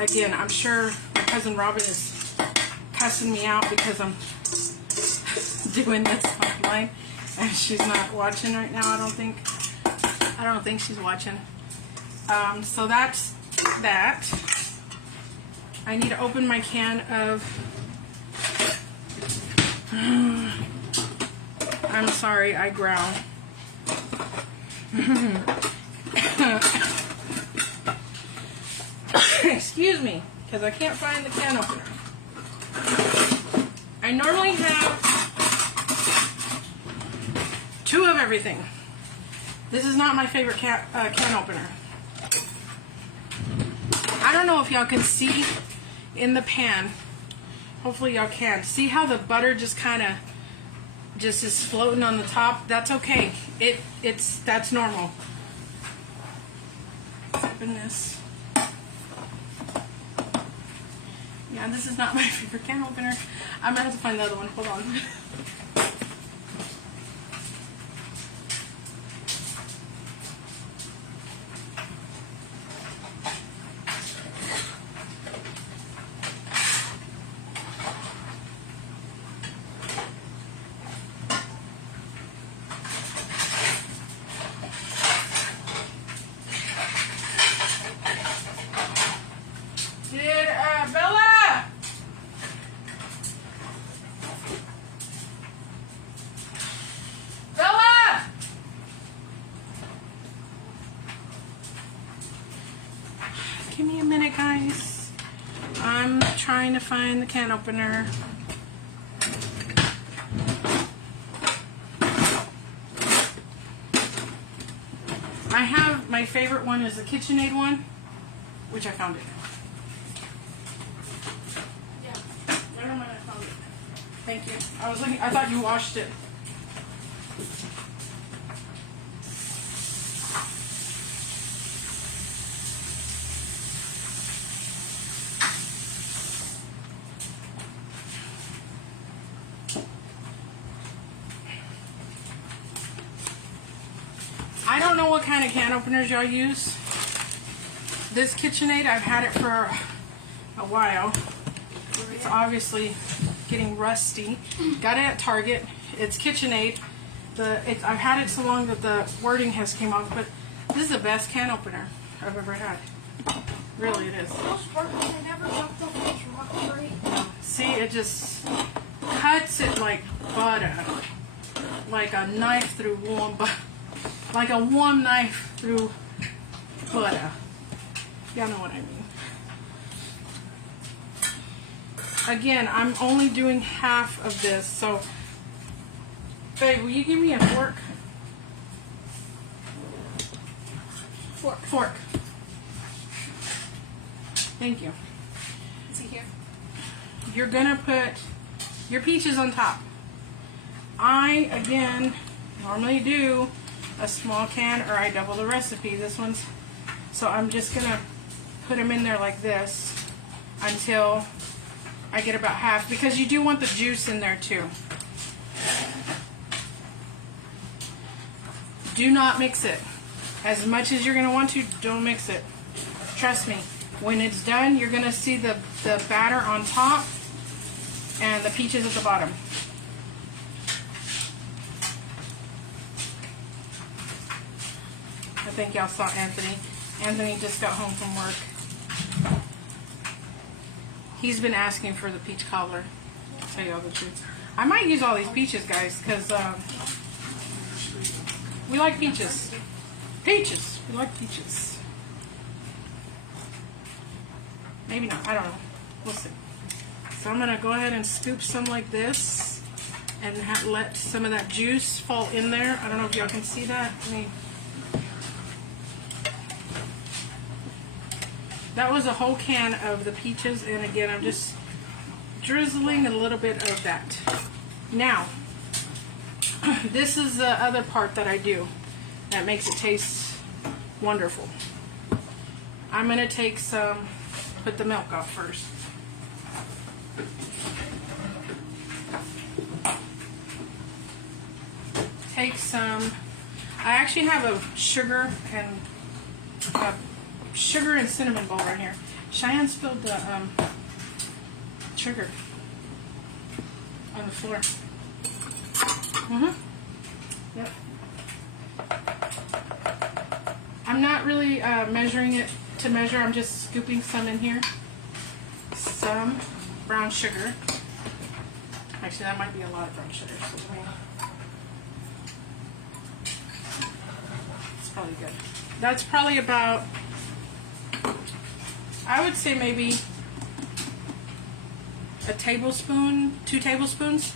Again, I'm sure my cousin Robin is cussing me out because I'm doing this online and she's not watching right now. I don't think she's watching. So that's that. I need to open my can of I'm sorry, I growl. Excuse me, because I can't find the can opener. I normally have 2 of everything. This is not my favorite can opener. I don't know if y'all can see in the pan. Hopefully y'all can. See how the butter just kind of just is floating on the top? That's okay. That's normal. Let's open this. Yeah, this is not my favorite can opener. I'm gonna have to find the other one. Hold on. Bella! Bella! Give me a minute, guys. I'm trying to find the can opener. I have, my favorite one is the KitchenAid one, which I found it. Thank you. I thought you washed it. I don't know what kind of can openers y'all use. This KitchenAid, I've had it for a while. It's obviously getting rusty. Got it at Target. It's KitchenAid. I've had it so long that the wording has came off, but this is the best can opener I've ever had. Really, it is. See, it just cuts it like butter, like a knife through warm butter, like a warm knife through butter. Y'all know what I mean. again, I'm only doing half of this, so babe, will you give me a fork? Fork. Thank you. See here. You're gonna put your peaches on top. I, again, normally do a small can, or I double the recipe. This one's, so I'm just gonna put them in there like this until I get about half, because you do want the juice in there too. Do not mix it. As much as you're gonna want to, don't mix it. Trust me. When it's done, you're gonna see the batter on top and the peaches at the bottom. I think y'all saw Anthony. Anthony just got home from work. He's been asking for the peach cobbler. I'll tell you all the truth. I might use all these peaches, guys, because we like peaches. Peaches. We like peaches. Maybe not. I don't know. We'll see. So I'm going to go ahead and scoop some like this and let some of that juice fall in there. I don't know if y'all can see that. That was a whole can of the peaches, and again, I'm just drizzling a little bit of that. Now, this is the other part that I do that makes it taste wonderful. I'm going to take some, put the milk off first. Take some, I actually have a sugar and cinnamon bowl right here. Cheyenne spilled the sugar on the floor. Yep. I'm not really measuring it to measure. I'm just scooping some in here. Some brown sugar. Actually, that might be a lot of brown sugar. So it's probably good. That's probably about, I would say maybe a tablespoon, 2 tablespoons.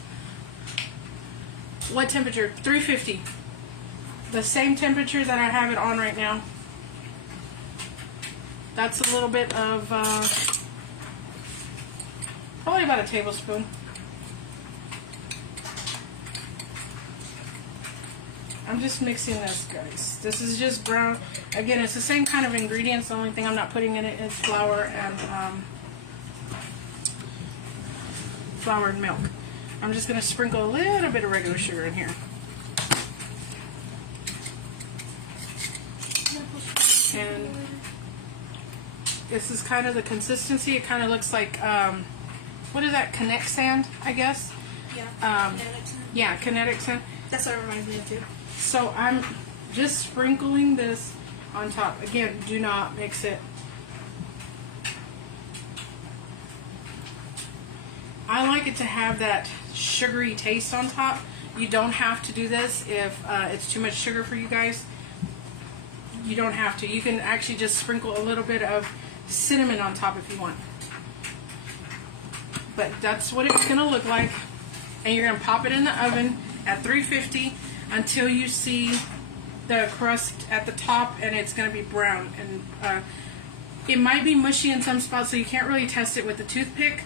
What temperature? 350. The same temperature that I have it on right now. That's a little bit of, probably about a tablespoon. I'm just mixing this, guys. This is just brown. Again, it's the same kind of ingredients. The only thing I'm not putting in it is flour and milk. I'm just going to sprinkle a little bit of regular sugar in here. And this is kind of the consistency. It kind of looks like, what is that, kinetic sand, I guess? Yeah, kinetic sand. Yeah, kinetic sand. That's what it reminds me of too. So I'm just sprinkling this on top. Again, do not mix it. I like it to have that sugary taste on top. You don't have to do this if it's too much sugar for you guys. You don't have to. You can actually just sprinkle a little bit of cinnamon on top if you want. But that's what it's going to look like. And you're going to pop it in the oven at 350 until you see the crust at the top and it's going to be brown. And it might be mushy in some spots, so you can't really test it with the toothpick.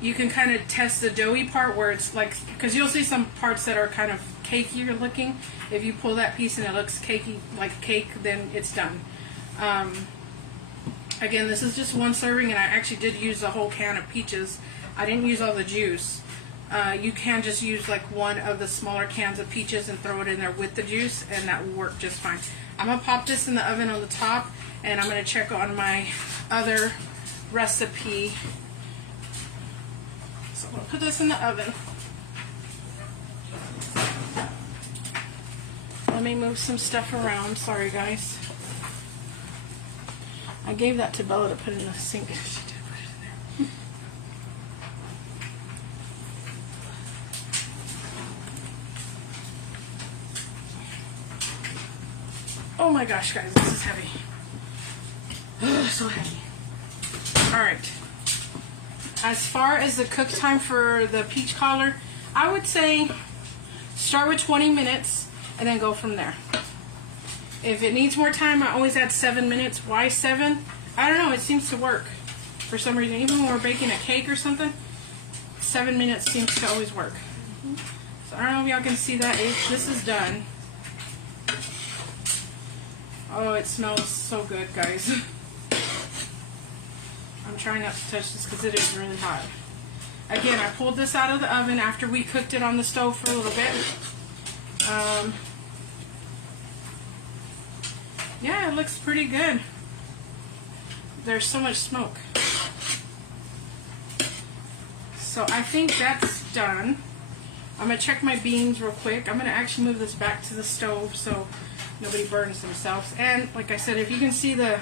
You can kind of test the doughy part where it's like, because you'll see some parts that are kind of cakier looking. If you pull that piece and it looks cakey, like cake, then it's done. Again, this is just one serving, and I actually did use a whole can of peaches. I didn't use all the juice. You can just use like one of the smaller cans of peaches and throw it in there with the juice, and that will work just fine. I'm going to pop this in the oven on the top, and I'm going to check on my other recipe. So I'm going to put this in the oven. Let me move some stuff around. Sorry, guys. I gave that to Bella to put in the sink. She did put it in there. Oh my gosh, guys, this is heavy. So heavy. Alright. As far as the cook time for the peach cobbler, I would say start with 20 minutes and then go from there. If it needs more time, I always add 7 minutes. Why 7? I don't know, it seems to work for some reason. Even when we're baking a cake or something, 7 minutes seems to always work. So I don't know if y'all can see that. This is done. Oh, it smells so good, guys. I'm trying not to touch this because it is really hot. Again, I pulled this out of the oven after we cooked it on the stove for a little bit. Yeah, it looks pretty good. There's so much smoke. So I think that's done. I'm going to check my beans real quick. I'm going to actually move this back to the stove so nobody burns themselves. And like I said, if you can see the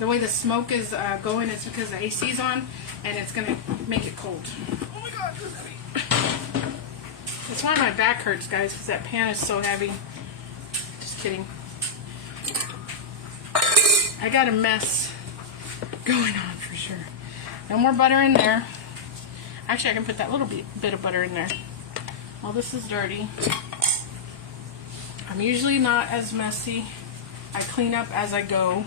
way the smoke is going, it's because the AC is on and it's going to make it cold. Oh my God, it's heavy. That's why my back hurts, guys, because that pan is so heavy. Just kidding. I got a mess going on for sure. No more butter in there. Actually, I can put that little bit of butter in there. Well, this is dirty. I'm usually not as messy. I clean up as I go.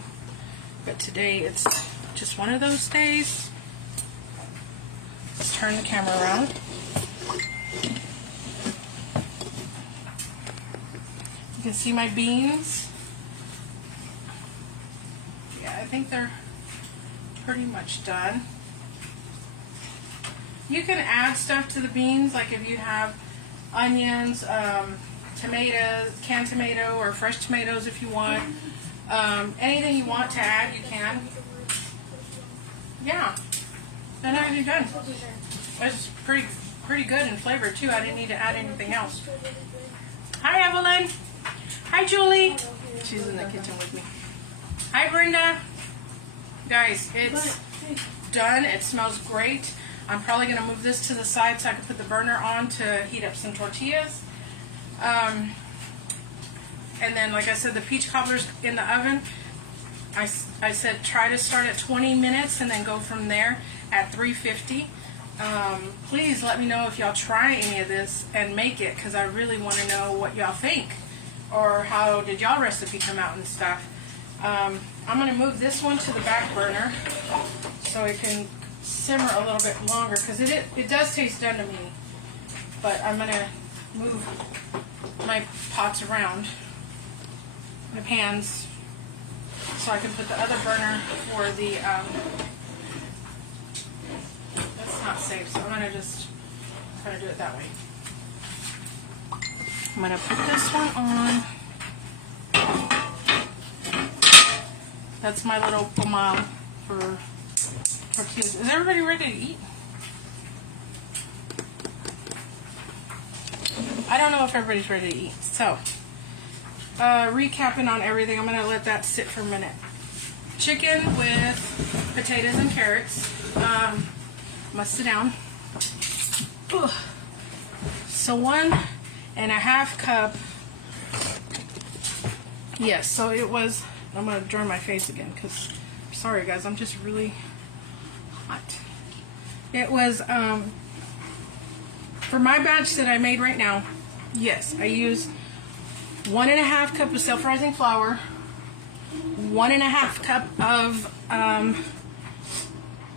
But today it's just one of those days. Let's turn the camera around. You can see my beans. Yeah, I think they're pretty much done. You can add stuff to the beans, like if you have onions, tomatoes, canned tomato, or fresh tomatoes if you want. Anything you want to add, you can. Yeah, then I'd be done. It's pretty good in flavor too. I didn't need to add anything else. Hi, Evelyn. Hi, Julie. She's in the kitchen with me. Hi, Brenda. Guys, it's done. It smells great. I'm probably going to move this to the side so I can put the burner on to heat up some tortillas. And then, like I said, the peach cobbler's in the oven. I said try to start at 20 minutes and then go from there at 350. Please let me know if y'all try any of this and make it, because I really want to know what y'all think. Or how did y'all recipe come out and stuff. I'm going to move this one to the back burner so it can simmer a little bit longer, because it does taste done to me. But I'm going to move my pots around, my pans, so I can put the other burner for the, that's not safe, so I'm going to just try to do it that way. I'm going to put this one on. That's my little pomal for tortillas. Is everybody ready to eat? I don't know if everybody's ready to eat. So, recapping on everything, I'm going to let that sit for a minute. Chicken with potatoes and carrots. Must sit down. Ugh. So 1.5 cup. Yes, so it was, I'm going to dry my face again because, sorry guys, I'm just really hot. It was, for my batch that I made right now, yes, I used 1.5 cup of self-rising flour, 1.5 cup of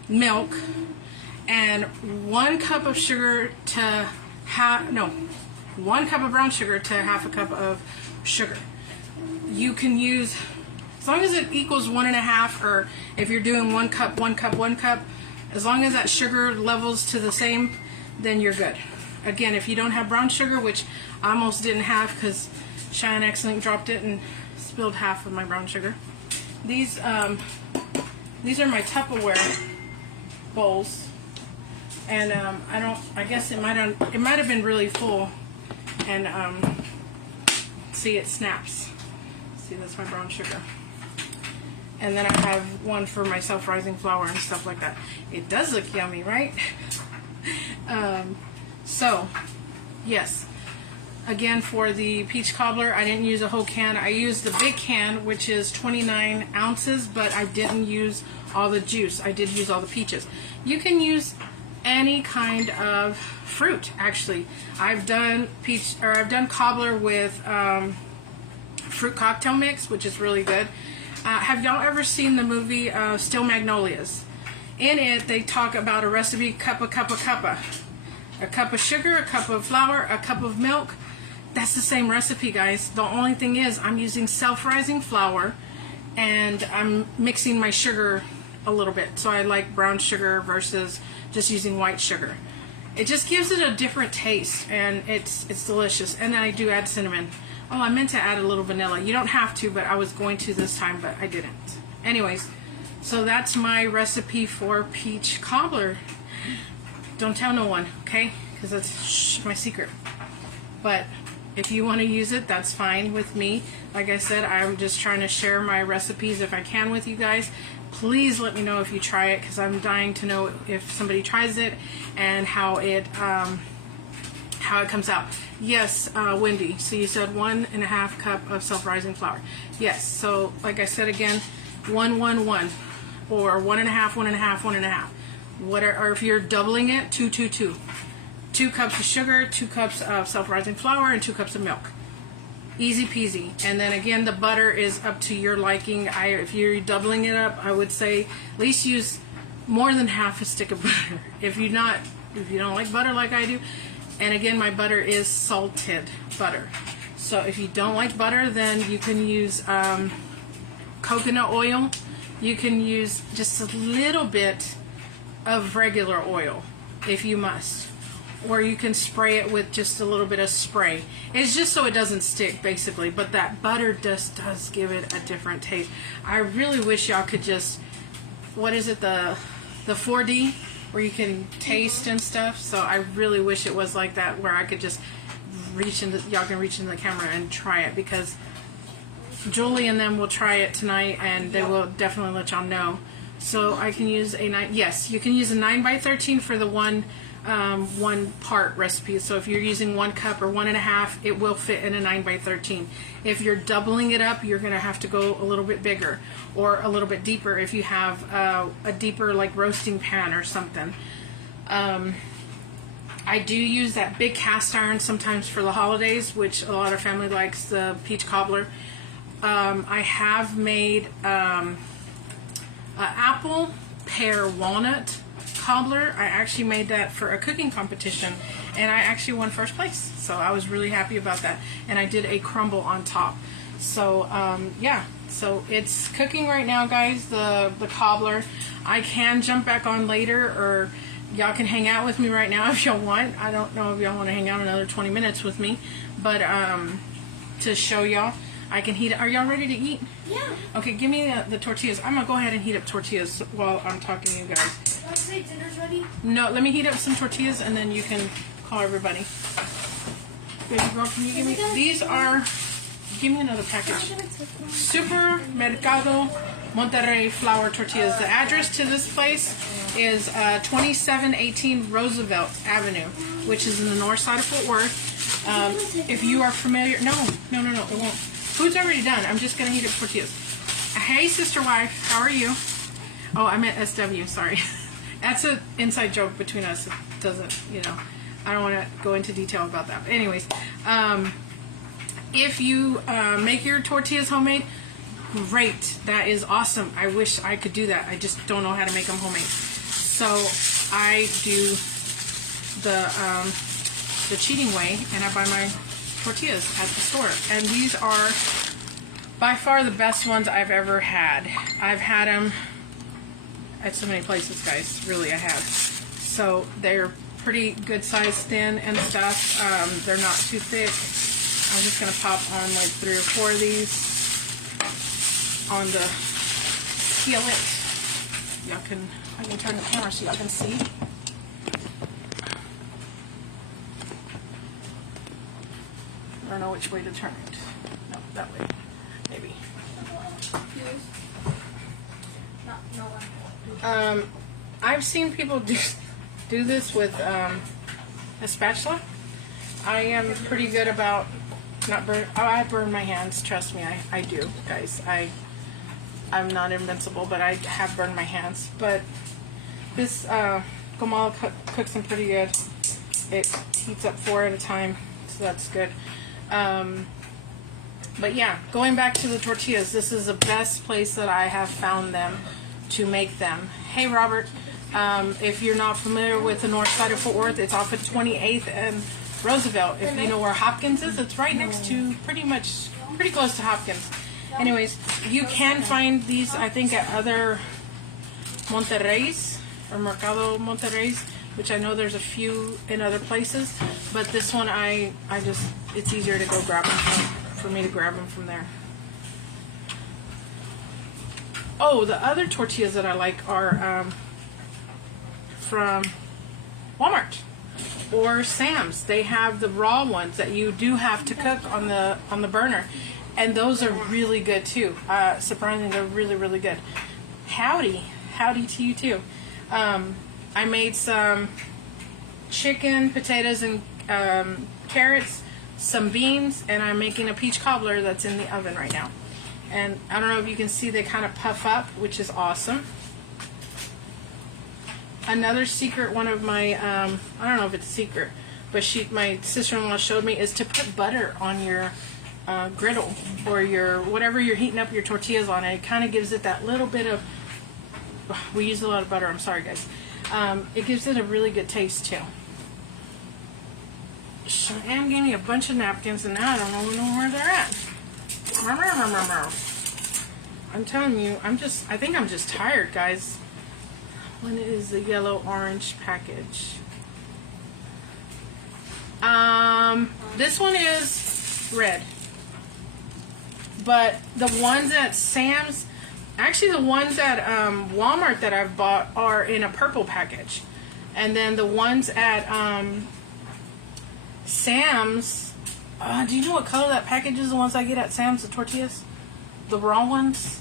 milk, and 1 cup of sugar to 1 cup of brown sugar to 1/2 cup of sugar. You can use, as long as it equals 1.5, or if you're doing 1 cup, 1 cup, 1 cup, as long as that sugar levels to the same, then you're good. Again, if you don't have brown sugar, which I almost didn't have because Cheyenne accidentally dropped it and spilled half of my brown sugar. These are my Tupperware bowls, and I guess it might have been really full, and see, it snaps. See, that's my brown sugar. And then I have one for my self-rising flour and stuff like that. It does look yummy, right? So, yes. Again, for the peach cobbler, I didn't use a whole can. I used the big can, which is 29 ounces, but I didn't use all the juice. I did use all the peaches. You can use any kind of fruit, actually. I've done cobbler with fruit cocktail mix, which is really good. Have y'all ever seen the movie Still Magnolias? In it, they talk about a recipe, cuppa. A cup of sugar, a cup of flour, a cup of milk. That's the same recipe, guys. The only thing is I'm using self-rising flour and I'm mixing my sugar a little bit. So I like brown sugar versus just using white sugar. It just gives it a different taste and it's delicious. And then I do add cinnamon. Oh, I meant to add a little vanilla. You don't have to, but I was going to this time, but I didn't. Anyways, so that's my recipe for peach cobbler. Don't tell no one, okay? Because that's my secret. But if you want to use it, that's fine with me. Like I said, I'm just trying to share my recipes if I can with you guys. Please let me know if you try it, because I'm dying to know if somebody tries it and how it comes out. Yes, Wendy, so you said 1.5 cup of self-rising flour. Yes, so like I said again, 1, 1, 1, or 1.5, 1.5, 1.5. Or if you're doubling it, 2, 2, 2. 2 cups of sugar, 2 cups of self-rising flour, and 2 cups of milk. Easy peasy. And then again, the butter is up to your liking. If you're doubling it up, I would say at least use more than half a stick of butter. If you don't like butter like I do, and again, my butter is salted butter. So if you don't like butter, then you can use coconut oil. You can use just a little bit of regular oil if you must, or you can spray it with just a little bit of spray. It's just so it doesn't stick, basically, but that butter just does give it a different taste. I really wish y'all could just, what is it, the 4D where you can taste and stuff. So I really wish it was like that, where I could just reach into, y'all can reach into the camera and try it, because Julie and them will try it tonight and they will definitely let y'all know. So I can use a 9, yes, you can use a 9x13 for the one part recipe. So if you're using 1 cup or 1.5, it will fit in a 9x13. If you're doubling it up, you're gonna have to go a little bit bigger or a little bit deeper if you have a deeper, like, roasting pan or something. I do use that big cast iron sometimes for the holidays, which a lot of family likes, the peach cobbler. I have made apple, pear, walnut cobbler. I actually made that for a cooking competition and I actually won first place, so I was really happy about that. And I did a crumble on top. So yeah, so it's cooking right now, guys, the cobbler. I can jump back on later, or y'all can hang out with me right now if y'all want. I don't know if y'all want to hang out another 20 minutes with me, but to show y'all, I can heat it. Are y'all ready to eat? Yeah. Okay, give me the tortillas. I'm gonna go ahead and heat up tortillas while I'm talking to you guys. Let's say dinner's ready. No, let me heat up some tortillas and then you can call everybody. Baby girl, can you give me, these are, give me another package. Supermercado Monterrey flour tortillas. The address to this place is 2718 Roosevelt Avenue, which is in the north side of Fort Worth. If you are familiar, no, it won't. Food's already done. I'm just gonna heat up tortillas. Hey, sister wife, how are you? Oh, I meant SW, sorry. That's an inside joke between us. It doesn't, I don't want to go into detail about that. But anyways, if you make your tortillas homemade, great. That is awesome. I wish I could do that. I just don't know how to make them homemade. So I do the cheating way, and I buy my tortillas at the store. And these are by far the best ones I've ever had. I've had them at so many places, guys. Really, I have. So they're pretty good size, thin and stuff. They're not too thick. I'm just gonna pop on like 3 or 4 of these on the skillet. I can turn the camera so y'all can see. I don't know which way to turn it. No, that way. Maybe. I've seen people do this with a spatula. I am pretty good about not burn. Oh, I burn my hands. Trust me, I do, guys. I'm not invincible, but I have burned my hands. But this comal cooks them pretty good. It heats up 4 at a time, so that's good. But yeah, going back to the tortillas, this is the best place that I have found them to make them. Hey Robert, if you're not familiar with the north side of Fort Worth, it's off at 28th and Roosevelt. If you know where Hopkins is, it's right next to, pretty close to Hopkins. Anyways, you can find these, I think, at other Monterrey's or Mercado Monterrey's, which I know there's a few in other places, but this one I just, it's easier to go grab them for me to grab them from there. Oh, the other tortillas that I like are from Walmart or Sam's. They have the raw ones that you do have to cook on the burner, and those are really good too. Surprisingly, they're really good. Howdy to you too. I made some chicken, potatoes, and carrots, some beans, and I'm making a peach cobbler that's in the oven right now. And I don't know if you can see, they kind of puff up, which is awesome. Another secret, one of my, I don't know if it's a secret, but my sister-in-law showed me, is to put butter on your griddle or your, whatever you're heating up your tortillas on. And it kind of gives it that little bit of, we use a lot of butter, I'm sorry guys. It gives it a really good taste too. Cheyenne gave me a bunch of napkins, and now I don't know where they're at. I'm telling you, I think I'm just tired, guys. When is the yellow orange package? This one is red. But the ones at Sam's, actually the ones at Walmart that I've bought are in a purple package. And then the ones at Sam's, do you know what color that package is, the ones I get at Sam's, the tortillas? The raw ones?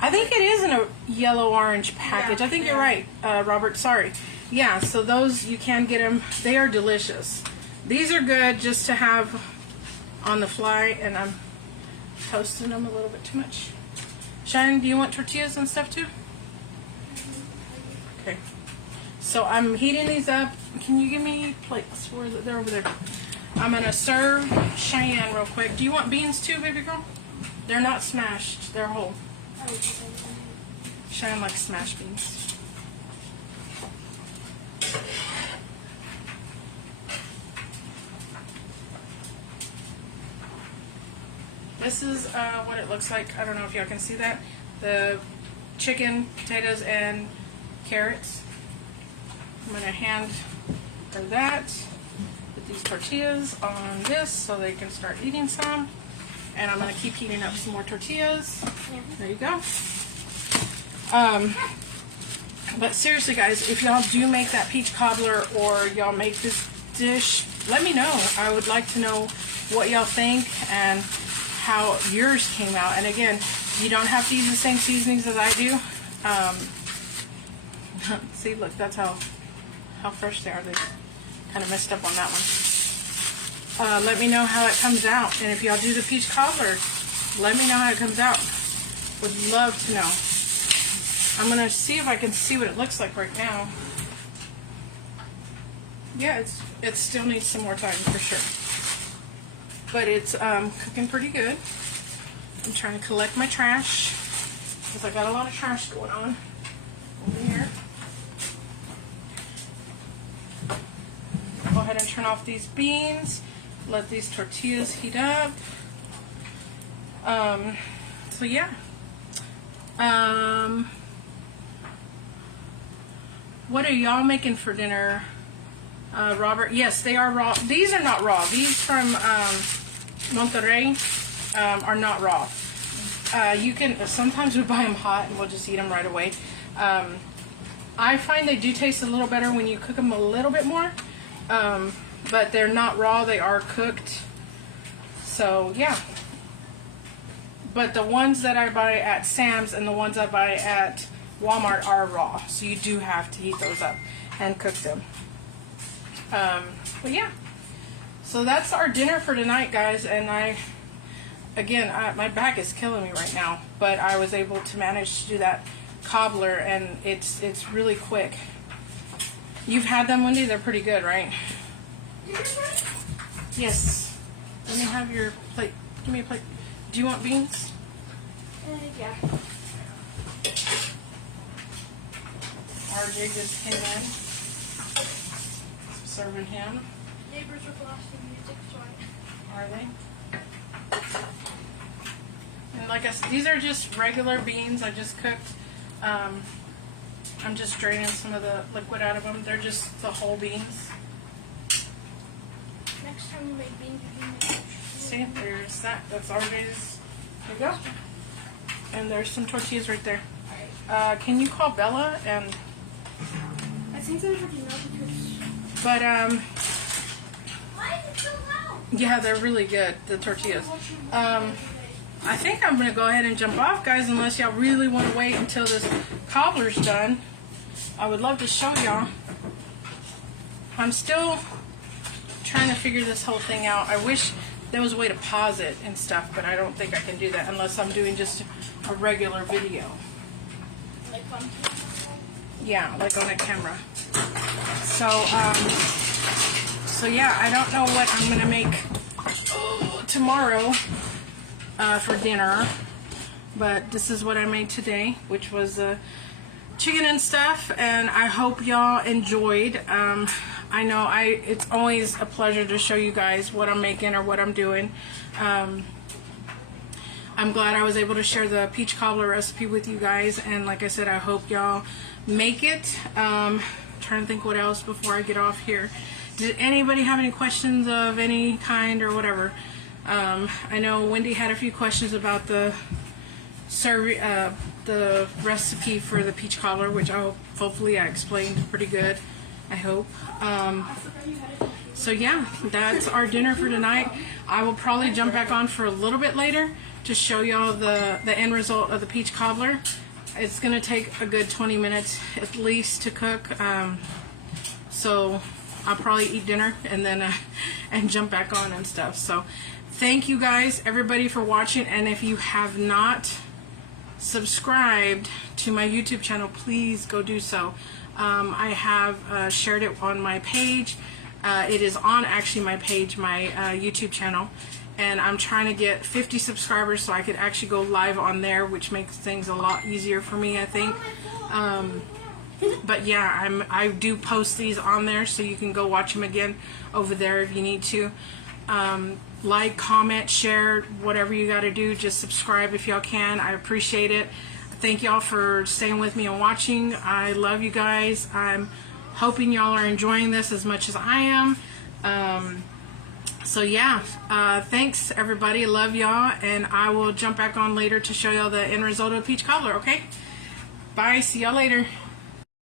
I think it is in a yellow-orange package. Yeah, I think you're right, Robert. Sorry. Yeah, so those, you can get them. They are delicious. These are good just to have on the fly, and I'm toasting them a little bit too much. Cheyenne, do you want tortillas and stuff too? Okay. So I'm heating these up. Can you give me plates? Where is it? They're over there. I'm going to serve Cheyenne real quick. Do you want beans too, baby girl? They're not smashed. They're whole. Cheyenne likes smashed beans. This is what it looks like. I don't know if y'all can see that. The chicken, potatoes, and carrots. I'm going to hand her that. Put these tortillas on this so they can start eating some. And I'm going to keep heating up some more tortillas. There you go. But seriously, guys, if y'all do make that peach cobbler or y'all make this dish, let me know. I would like to know what y'all think and how yours came out. And again, you don't have to use the same seasonings as I do. See, look, that's how fresh they are. They kind of messed up on that one. Let me know how it comes out. And if y'all do the peach cobbler, let me know how it comes out. Would love to know. I'm going to see if I can see what it looks like right now. Yeah, it still needs some more time for sure. But it's cooking pretty good. I'm trying to collect my trash because I got a lot of trash going on over here. Go ahead and turn off these beans. Let these tortillas heat up. So yeah. What are y'all making for dinner, Robert? Yes, they are raw. These are not raw. These from Monterrey are not raw. You can sometimes we buy them hot and we'll just eat them right away. I find they do taste a little better when you cook them a little bit more. But they're not raw, they are cooked. So yeah. But the ones that I buy at Sam's and the ones I buy at Walmart are raw. So you do have to heat those up and cook them. But yeah. So that's our dinner for tonight, guys. And again, my back is killing me right now, but I was able to manage to do that cobbler, and it's really quick. You've had them, Wendy? They're pretty good, right? Yes. Let me have your plate. Give me a plate. Do you want beans? Yeah. RJ just came in. Serving him. Neighbors are blasting music, so Are they? And like I said, these are just regular beans I just cooked. I'm just draining some of the liquid out of them. They're just the whole beans. next time we make beans, we can make See, there's that. That's RJ's. There you go. And there's some tortillas right there. Can you call Bella and... I think they already know because... But, Why is it so loud? yeah, they're really good, the tortillas. I think I'm going to go ahead and jump off, guys, unless y'all really want to wait until this cobbler's done. I would love to show y'all. I'm still trying to figure this whole thing out. I wish there was a way to pause it and stuff, but I don't think I can do that unless I'm doing just a regular video. Like on Yeah, like on a camera. So, so yeah, I don't know what I'm gonna make tomorrow for dinner, but this is what I made today, which was chicken and stuff, and I hope y'all enjoyed. I know it's always a pleasure to show you guys what I'm making or what I'm doing. I'm glad I was able to share the peach cobbler recipe with you guys, and like I said, I hope y'all make it. Trying to think what else before I get off here. Did anybody have any questions of any kind or whatever? I know Wendy had a few questions about the recipe for the peach cobbler, which hopefully I explained pretty good. I hope. So yeah, that's our dinner for tonight. I will probably jump back on for a little bit later to show y'all the end result of the peach cobbler. It's gonna take a good 20 minutes at least to cook. So I'll probably eat dinner and then and jump back on and stuff. So thank you guys, everybody, for watching, and if you have not subscribed to my YouTube channel, please go do so. I have shared it on my page. It is on actually my page, my YouTube channel, and I'm trying to get 50 subscribers so I could actually go live on there, which makes things a lot easier for me, I think. But yeah, I do post these on there, so you can go watch them again over there if you need to. Like, comment, share, whatever you got to do. Just subscribe if y'all can. I appreciate it. Thank y'all for staying with me and watching. I love you guys. I'm hoping y'all are enjoying this as much as I am. So yeah, thanks everybody. Love y'all, and I will jump back on later to show y'all the end result of peach cobbler. Okay, bye. See y'all later.